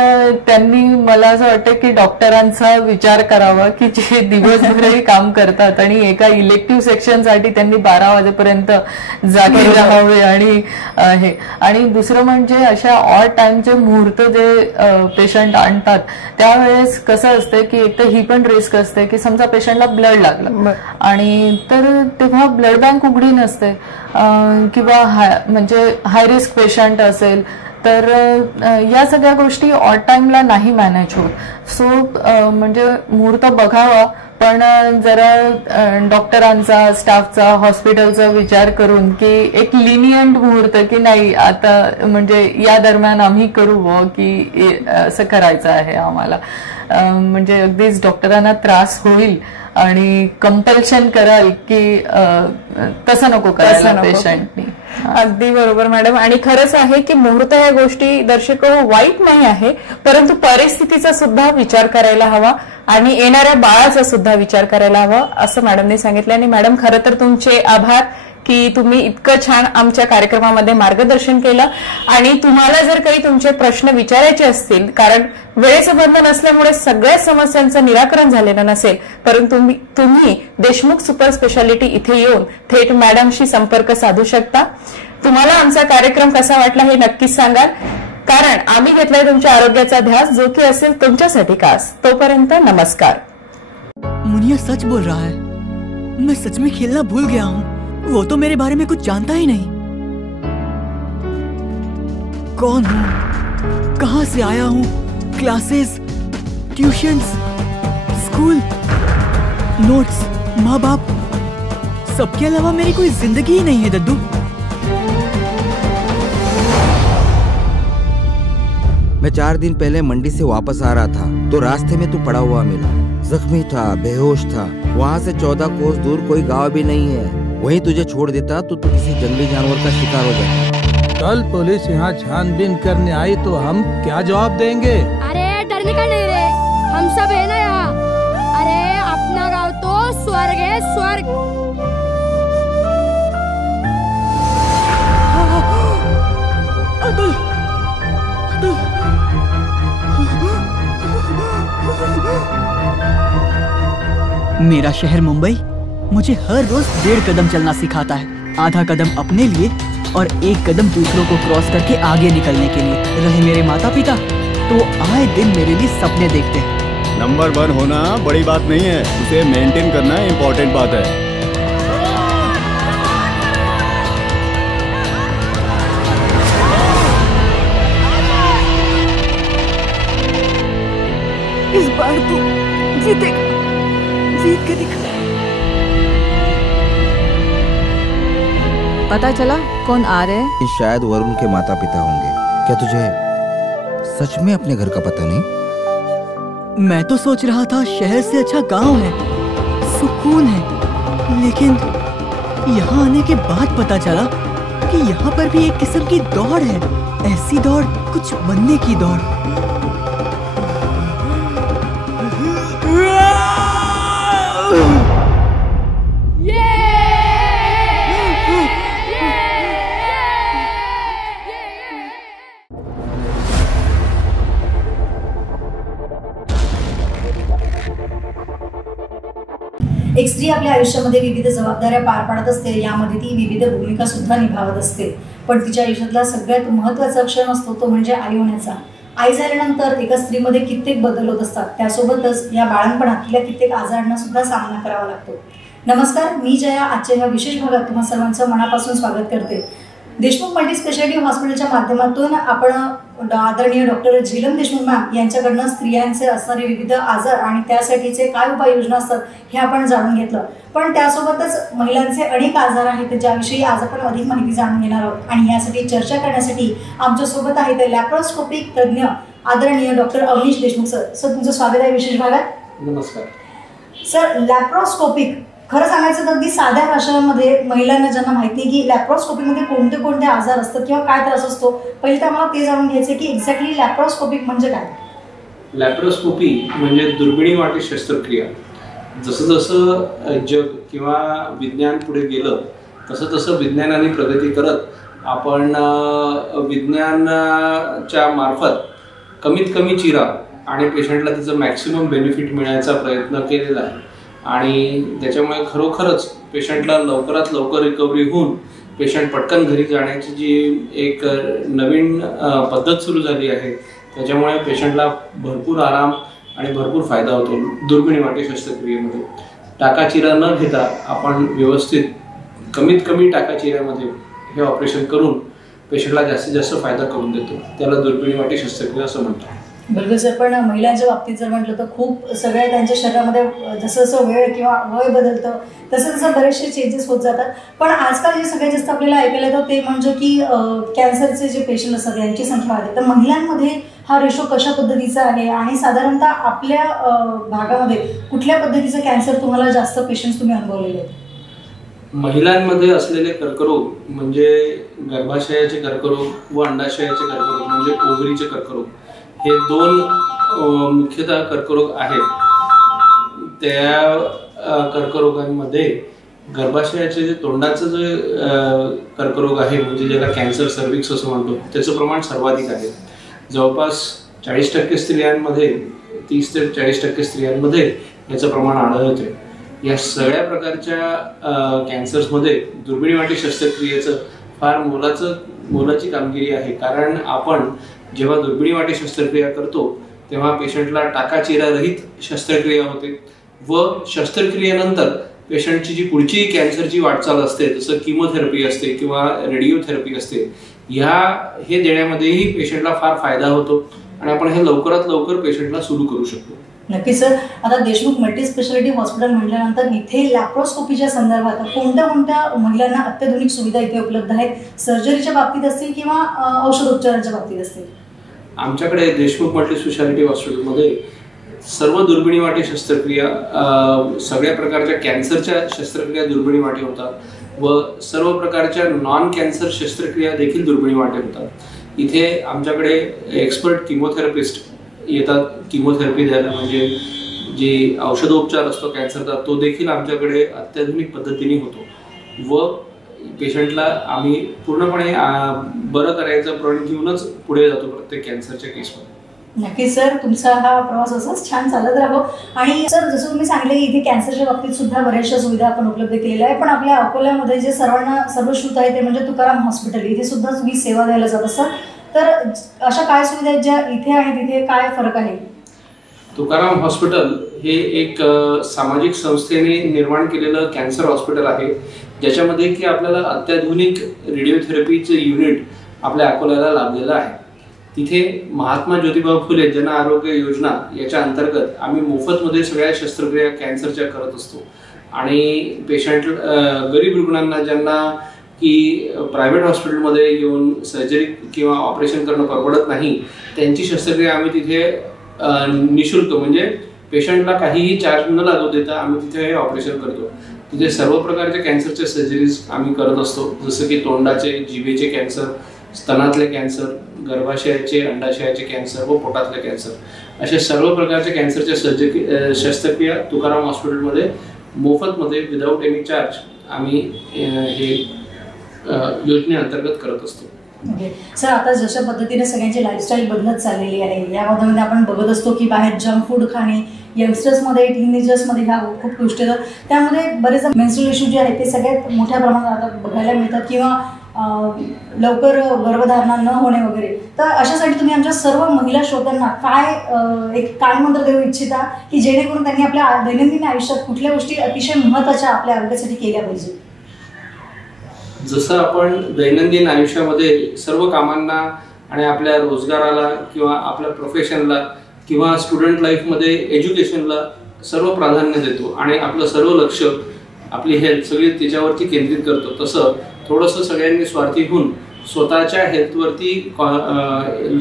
त्यांनी मला असं वाटतं की डॉक्टरांचा विचार करावा की जे दिवसभरही काम करतात आणि एका इलेक्टिव्ह सेक्शनसाठी त्यांनी 12 वाजेपर्यंत जागे राहावे आणि दुसरं म्हणजे अशा ऑड टाइमचे मुहूर्त जे पेशंट आणतात त्यावेळेस कसं असतं की एक तर ही पण रिस्क असते की समजा पेशंटला ब्लड लागलं आणि तर तेव्हा ब्लड बँक उघडी नसते किंवा म्हणजे हाय रिस्क पेशंट असेल तर या सगळ्या गोष्टी ऑड टाइमला नाही मॅनेज होत. सो म्हणजे मुहूर्त बघावा, पण जरा डॉक्टरांचा, स्टाफचा, हॉस्पिटलचा विचार करून की एक लिनियंट मुहूर्त की नाही आता म्हणजे या दरम्यान आम्ही करू की असं करायचं आहे आम्हाला, म्हणजे अगदीच डॉक्टरांना त्रास होईल आणि कंपल्शन कराल की तसं नको करायला पेशंटनी. अगदी बरोबर मॅडम. आणि खरंच आहे की मुहूर्त ह्या गोष्टी दर्शक वाईट नाही आहे, परंतु परिस्थितीचा सुद्धा विचार करायला हवा आणि येणाऱ्या बाळाचा सुद्धा विचार करायला हवा असं मॅडमने सांगितलं. आणि मॅडम खरं तर तुमचे आभार की तुम्ही इतकं छान आमच्या कार्यक्रमामध्ये मार्गदर्शन केलं. आणि तुम्हाला जर काही तुमचे प्रश्न विचारायचे असतील, कारण वेळेचं बंधन असल्यामुळे सगळ्या समस्यांचं निराकरण झालेलं नसेल, परंतु तुम्ही देशमुख सुपर स्पेशालिटी इथे येऊन थेट मॅडमशी संपर्क साधू शकता. तुम्हाला आमचा कार्यक्रम कसा वाटला हे नक्कीच सांगाल, कारण आम्ही घेतलाय तुमच्या आरोग्याचा ध्यास, जो की असेल तुमच्यासाठी खास. तोपर्यंत नमस्कार. मुनिया सच बोल रहा है, मैं सच में खेलना भूल गया हूँ. वो तो मेरे बारे में कुछ जानता ही नहीं. कौन हूँ, कहाँ से आया हूँ, क्लासेस, ट्यूशंस, स्कूल, नोट्स, माँ बाप, सबके अलावा मेरी कोई जिंदगी ही नहीं है दद्दू. मैं 4 दिन पहले मंडी से वापस आ रहा था तो रास्ते में तू पड़ा हुआ मिला. जख्मी था, बेहोश था. वहाँ से 14 कोस दूर कोई गांव भी नहीं है. वहीं तुझे छोड़ देता तो तू किसी जंगली जानवर का शिकार हो जाता. कल पुलिस यहाँ छानबीन करने आई तो हम क्या जवाब देंगे? अरे डरने का नहीं रे, हम सब है ना यहाँ. अरे अपना गाँव तो स्वर्ग है, स्वर्ग. अतुल, अतुल. मेरा शहर मुंबई मुझे हर रोज 1.5 कदम चलना सिखाता है. आधा कदम अपने लिए और 1 कदम दूसरों को क्रॉस करके आगे निकलने के लिए. रहे मेरे माता पिता तो आए दिन मेरे लिए सपने देखते हैं. नंबर 1 होना बड़ी बात नहीं है, उसे मेंटेन करना इम्पोर्टेंट बात है. इस बार तो जीतेगा, जीत के दिखा. पता चला कौन आ रहे हैं? ये शायद वरुण के माता पिता होंगे. क्या तुझे सच में अपने घर का पता नहीं? मैं तो सोच रहा था शहर से अच्छा गांव है, सुकून है, लेकिन यहाँ आने के बाद पता चला कि यहाँ पर भी एक किस्म की दौड़ है. ऐसी दौड़, कुछ बनने की दौड़. एक स्त्री आपल्या आयुष्यामध्ये विविध जबाबदाऱ्या पार पाडत असते, यामध्ये ती विविध भूमिका सुद्धा निभावत असते. पण तिच्या आयुष्यातला सगळ्यात महत्त्वाचा क्षण असतो तो म्हणजे आई होण्याचा. आई झाल्यानंतर एका स्त्रीमध्ये कित्येक बदल होत असतात. त्यासोबतच या बाळंपणात तिला कित्येक आजारांना सुद्धा सामना करावा लागतो. नमस्कार, मी जया. आजच्या या विशेष भागात तुम्हा सर्वांचं मनापासून स्वागत करते. देशमुख मल्टी स्पेशालिटी हॉस्पिटलच्या माध्यमातून आपण आदरणीय डॉक्टर झेलम देशमुख मॅम यांच्याकडनं स्त्रियांचे असणारे विविध आजार आणि त्यासाठीचे काय उपाययोजना असतात हे आपण जाणून घेतलं. पण त्यासोबतच महिलांचे अनेक आजार आहेत ज्याविषयी आज आपण अधिक माहिती जाणून घेणार आहोत. आणि यासाठी चर्चा करण्यासाठी आमच्यासोबत आहेत लॅप्रोस्कोपिक तज्ज्ञ आदरणीय doctor Avnish Deshmukh sir. Sir, तुमचं स्वागत आहे विशेष भागात. नमस्कार सर. लॅप्रोस्कोपिक खरं सांगायचं तर अगदी साध्या भाषेमध्ये महिलांना ज्यांना माहिती की लॅप्रोस्कोपीमध्ये कोणते कोणते आजार असतात किंवा काय त्रास असतो, पहिले तर आम्हाला ते जाणून घ्यायचं की एक्झॅक्टली लॅप्रोस्कोपिक म्हणजे काय. लॅप्रोस्कोपी म्हणजे दुर्बिणी वाटी शस्त्रक्रिया. जसं जसं जग किंवा विज्ञान पुढे गेलं तसं तसं विज्ञानाने प्रगती करत आपण विज्ञानाच्या मार्फत कमीत कमी चिरा आणि पेशंटला त्याचं मॅक्सिमम बेनिफिट मिळायचा प्रयत्न केलेला आहे. आणि त्याच्यामुळे खरोखरच पेशंटला लवकरात लवकर रिकव्हरी होऊन पेशंट पटकन घरी जाण्याची जी एक नवीन पद्धत सुरू झाली आहे त्याच्यामुळे पेशंटला भरपूर आराम आणि भरपूर फायदा होतो. दुर्बिणी वाटी शस्त्रक्रियेमध्ये टाकाचिरा न घेता आपण व्यवस्थित कमीत कमी टाकाचिऱ्यामध्ये हे ऑपरेशन करून पेशंटला जास्तीत जास्त फायदा करून देतो. त्याला दुर्बिणी वाटी शस्त्रक्रिया असं म्हणतात. बिलकुल सर. पण महिलांच्या बाबतीत जर म्हटलं तर खूप सगळ्या त्यांच्या शरीरामध्ये जसं जसं वेळ किंवा वय बदलतं तसं तसं बरेचसे चेंजेस होत जातात. पण आजकाल जे सगळ्यात जास्त आपल्याला ऐकायला येतं ते म्हणजे की कॅन्सरचे जे पेशंट असतात यांची संख्या वाढते. तर महिलांमध्ये हा रेशो कशा पद्धतीचा आहे आणि साधारणतः आपल्या भागामध्ये कुठल्या पद्धतीचं कॅन्सर तुम्हाला जास्त पेशंट्स तुम्ही अनुभवलेले आहेत? महिलांमध्ये असलेले कर्करोग म्हणजे गर्भाशयाचे कर्करोग व अंडाशयाचे कर्करोग म्हणजे ओव्हरीचे कर्करोग हे दोन मुख्यतः कर्करोग आहेत. त्या कर्करोगांमध्ये गर्भाशयाचे जे तोंडाचं जे कर्करोग आहे म्हणजे ज्याला कॅन्सर सर्विक्स असं म्हणतो त्याचं प्रमाण सर्वाधिक आहे. जवळपास 40% स्त्रियांमध्ये 30 ते 40% स्त्रियांमध्ये याचं प्रमाण आढळते. या सगळ्या प्रकारच्या कॅन्सर्समध्ये दुर्बिणी वाटी शस्त्रक्रियेचं फार मोलाची कामगिरी आहे. कारण आपण जेव्हा दुर्बिणी वाटी शस्त्रक्रिया करतो तेव्हा पेशंटला टाकाचिरारहित शस्त्रक्रिया होते व शस्त्रक्रियेनंतर पेशंटची जी पुढची कॅन्सरची वाटचाल असते जसं किमोथेरपी असते किंवा रेडिओथेरपी असते हे देण्यामध्येही पेशंटला फार फायदा होतो आणि आपण हे लवकरात लवकर पेशंटला सुरू करू शकतो. नक्की सर. आता देशमुख मल्टी स्पेशालिटी हॉस्पिटल म्हटल्यानंतर इथे लॅप्रोस्कोपीच्या संदर्भात कोणत्या महिलांना अत्याधुनिक सुविधा इथे उपलब्ध आहेत? सर्जरीच्या बाबतीत असतील किंवा औषधोपचाराच्या बाबतीत असतील? आमच्याकडे देशमुख मल्टी स्पेशालिटी हॉस्पिटलमध्ये सर्व दुर्बिणी वाटी शस्त्रक्रिया सगळ्या प्रकारच्या कॅन्सरच्या शस्त्रक्रिया दुर्बिणी वाटी होतात व सर्व प्रकारच्या नॉन कॅन्सर शस्त्रक्रिया देखील दुर्बिणी वाटी होतात. इथे आमच्याकडे एक्सपर्ट किमोथेरपिस्ट येतात किमोथेरपी द्यायला म्हणजे जे औषधोपचार असतो कॅन्सरचा तो देखील आमच्याकडे अत्याधुनिक पद्धतीने होतो व पेशंटला आम्ही पूर्णपणे बरं करायचा प्रण घेऊनच पुढे जातो प्रत्येक कॅन्सरच्या केसमध्ये. नक्की सर. तुमचा हा प्रवास असाच छान चालत राहो. आणि सर जसं तुम्ही सांगितले की इथे कॅन्सरच्या बाबतीत सुद्धा बऱ्याचशा सुविधा आपण उपलब्ध केलेल्या आहे. पण आपल्या अकोल्यामध्ये जे सर्वांना सर्वश्रुत आहे ते म्हणजे तुकाराम हॉस्पिटल. इथे सुद्धा तुम्ही सेवा द्यायला जात असतात. तर अशा काय सुविधा आहेत ज्या इथे आणि तिथे काय फरक आहे? तुकाराम हॉस्पिटल हे एक सामाजिक संस्थेने निर्माण केलेलं कॅन्सर हॉस्पिटल आहे ज्याच्यामध्ये की आपल्याला अत्याधुनिक रेडिओथेरपीचे युनिट आपल्या अकोल्याला लाभलेलं आहे. तिथे महात्मा ज्योतिबा फुले जन आरोग्य योजना याच्या अंतर्गत आम्ही मोफतमध्ये सगळ्या शस्त्रक्रिया कॅन्सरच्या करत असतो आणि पेशंट गरीब रुग्णांना ज्यांना की प्रायव्हेट हॉस्पिटलमध्ये येऊन सर्जरी किंवा ऑपरेशन करणं परवडत नाही त्यांची शस्त्रक्रिया आम्ही तिथे निशुल्क म्हणजे पेशंटला काहीही चार्ज न लागू देता आम्ही तिथे हे ऑपरेशन करतो. तिथे सर्व प्रकारच्या कॅन्सरच्या सर्जरीज आम्ही करत असतो जसं की तोंडाचे जिभेचे कॅन्सर स्तनातले कॅन्सर गर्भाशयाचे अंडाशयाचे कॅन्सर व पोटातले कॅन्सर अशा सर्व प्रकारच्या कॅन्सरच्या शस्त्रक्रिया तुकाराम हॉस्पिटलमध्ये मोफतमध्ये विदाऊट एनी चार्ज आम्ही हे योजनेअंतर्गत करत असतो. सर आता जशा पद्धतीने सगळ्यांची लाईफस्टाईल बदलत चाललेली आहे यामध्ये आपण बघत असतो की बाहेर जंक फूड खाणे यंगस्टर्समध्ये टीनेजर्समध्ये ह्या खूप गोष्टी येतात. त्यामध्ये बरेच मेन्स्ट्रुअल इश्यू जे आहेत ते सगळ्यात मोठ्या प्रमाणात आता बघायला मिळतात किंवा लवकर गर्भधारणा न होणे वगैरे. तर अशासाठी तुम्ही आमच्या सर्व महिला श्रोत्यांना काय एक कानमंत्र देऊ इच्छिता की जेणेकरून त्यांनी आपल्या दैनंदिन आयुष्यात कुठल्या गोष्टी अतिशय महत्त्वाच्या आपल्या आरोग्यासाठी केल्या पाहिजे? जसं आपण दैनंदिन आयुष्यामध्ये सर्व कामांना आणि आपल्या रोजगाराला किंवा आपल्या प्रोफेशनला किंवा स्टुडंट लाईफमध्ये एज्युकेशनला सर्व प्राधान्य देतो आणि आपलं सर्व लक्ष आपली हेल्थ सगळी त्याच्यावरती केंद्रित करतो तसं थोडंसं सगळ्यांनी स्वार्थी होऊन स्वतःच्या हेल्थवरती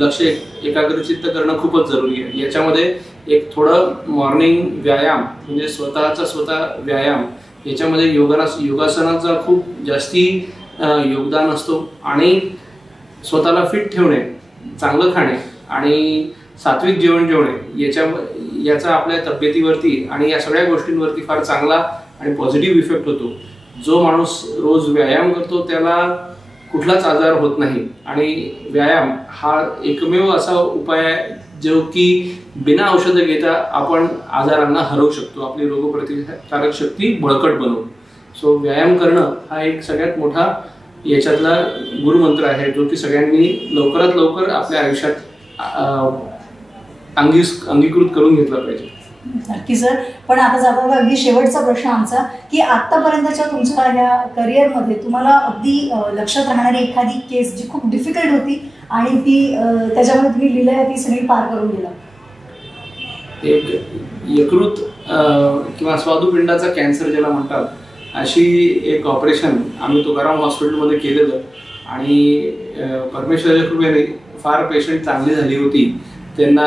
लक्ष एकाग्रचित्त करणं खूपच जरुरी आहे. याच्यामध्ये एक थोडं मॉर्निंग व्यायाम म्हणजे स्वतः व्यायाम याच्यामध्ये योगासनाचा खूप जास्ती योगदान असतो आणि स्वतःला फिट ठेवणे चांगलं खाणे आणि सात्विक जेवण जेवणे याचा आपल्या तब्येतीवरती आणि या सगळ्या गोष्टींवरती फार चांगला आणि पॉझिटिव्ह इफेक्ट होतो. जो माणूस रोज व्यायाम करतो त्याला कुठलाच आजार होत नाही आणि व्यायाम हा एकमेव असा उपाय आहे जो की बिना औषधं घेता आपण आजारांना हरवू शकतो आपली रोगप्रतिकारक शक्ती बळकट बनवून. सो व्यायाम करणं हा एक सगळ्यात मोठा याच्यातला गुरुमंत्र आहे जो की सगळ्यांनी लवकरात लवकर आपल्या आयुष्यात अंगीकृत करून घेतला पाहिजे. नक्की सर. पण आता जाता अगदी शेवटचा प्रश्न आमचा की आतापर्यंतच्या तुमच्या ह्या करिअरमध्ये तुम्हाला अगदी लक्षात राहणारी एखादी केस जी खूप डिफिकल्ट होती आणि ती त्याच्यामध्ये तुम्ही लिहिल्या ती सगळी पार करून गेला. एक यकृत किंवा स्वादुपिंडाचा कॅन्सर ज्याला म्हणतात अशी एक ऑपरेशन आम्ही तुकाराम हॉस्पिटलमध्ये केलेलं आणि परमेश्वराच्या कृपेने फार पेशंट चांगली झाली होती. त्यांना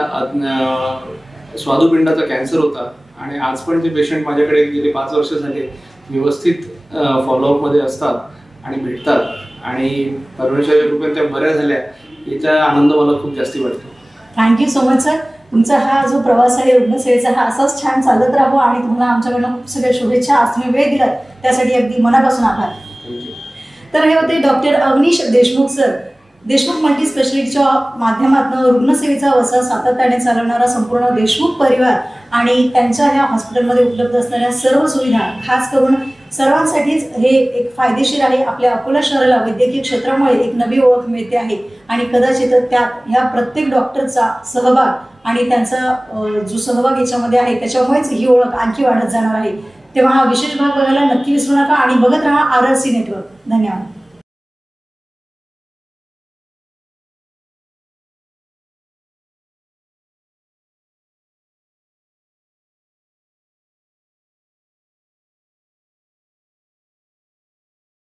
स्वादुपिंडाचा कॅन्सर होता आणि आज पण ते पेशंट माझ्याकडे गेले 5 वर्ष झाले व्यवस्थित फॉलोअपमध्ये असतात आणि भेटतात आणि परमेश्वराच्या कृपेने त्या बऱ्या झाल्या याचा आनंद मला खूप जास्ती वाटतो. Thank you so much sir. तुमचा हा जो प्रवास आहे रुग्णसेवेचा हा असाच छान चालत राहावा आणि तुम्हाला आमच्याकडनं खूप सगळ्या शुभेच्छा. आज तुम्ही वेळ दिलात त्यासाठी अगदी मनापासून आभार. तर हे होते doctor Avnish Deshmukh sir. Deshmukh multi स्पेशालिटीच्या माध्यमातून रुग्णसेवेचा वसा सातत्याने चालवणारा संपूर्ण देशमुख परिवार आणि त्यांच्या ह्या हॉस्पिटलमध्ये उपलब्ध असणाऱ्या सर्व सुविधा खास करून सर्वांसाठीच हे एक फायदेशीर आहे. आपल्या अकोला शहराला वैद्यकीय क्षेत्रामुळे एक नवी ओळख मिळते आहे आणि कदाचित त्यात ह्या प्रत्येक डॉक्टरचा सहभाग आणि त्यांचा जो सहभाग याच्यामध्ये आहे त्याच्यामुळेच ही ओळख आणखी वाढत जाणार आहे. तेव्हा हा विशेष भाग बघायला नक्की विसरू नका आणि बघत राहा RRC नेटवर्क. धन्यवाद.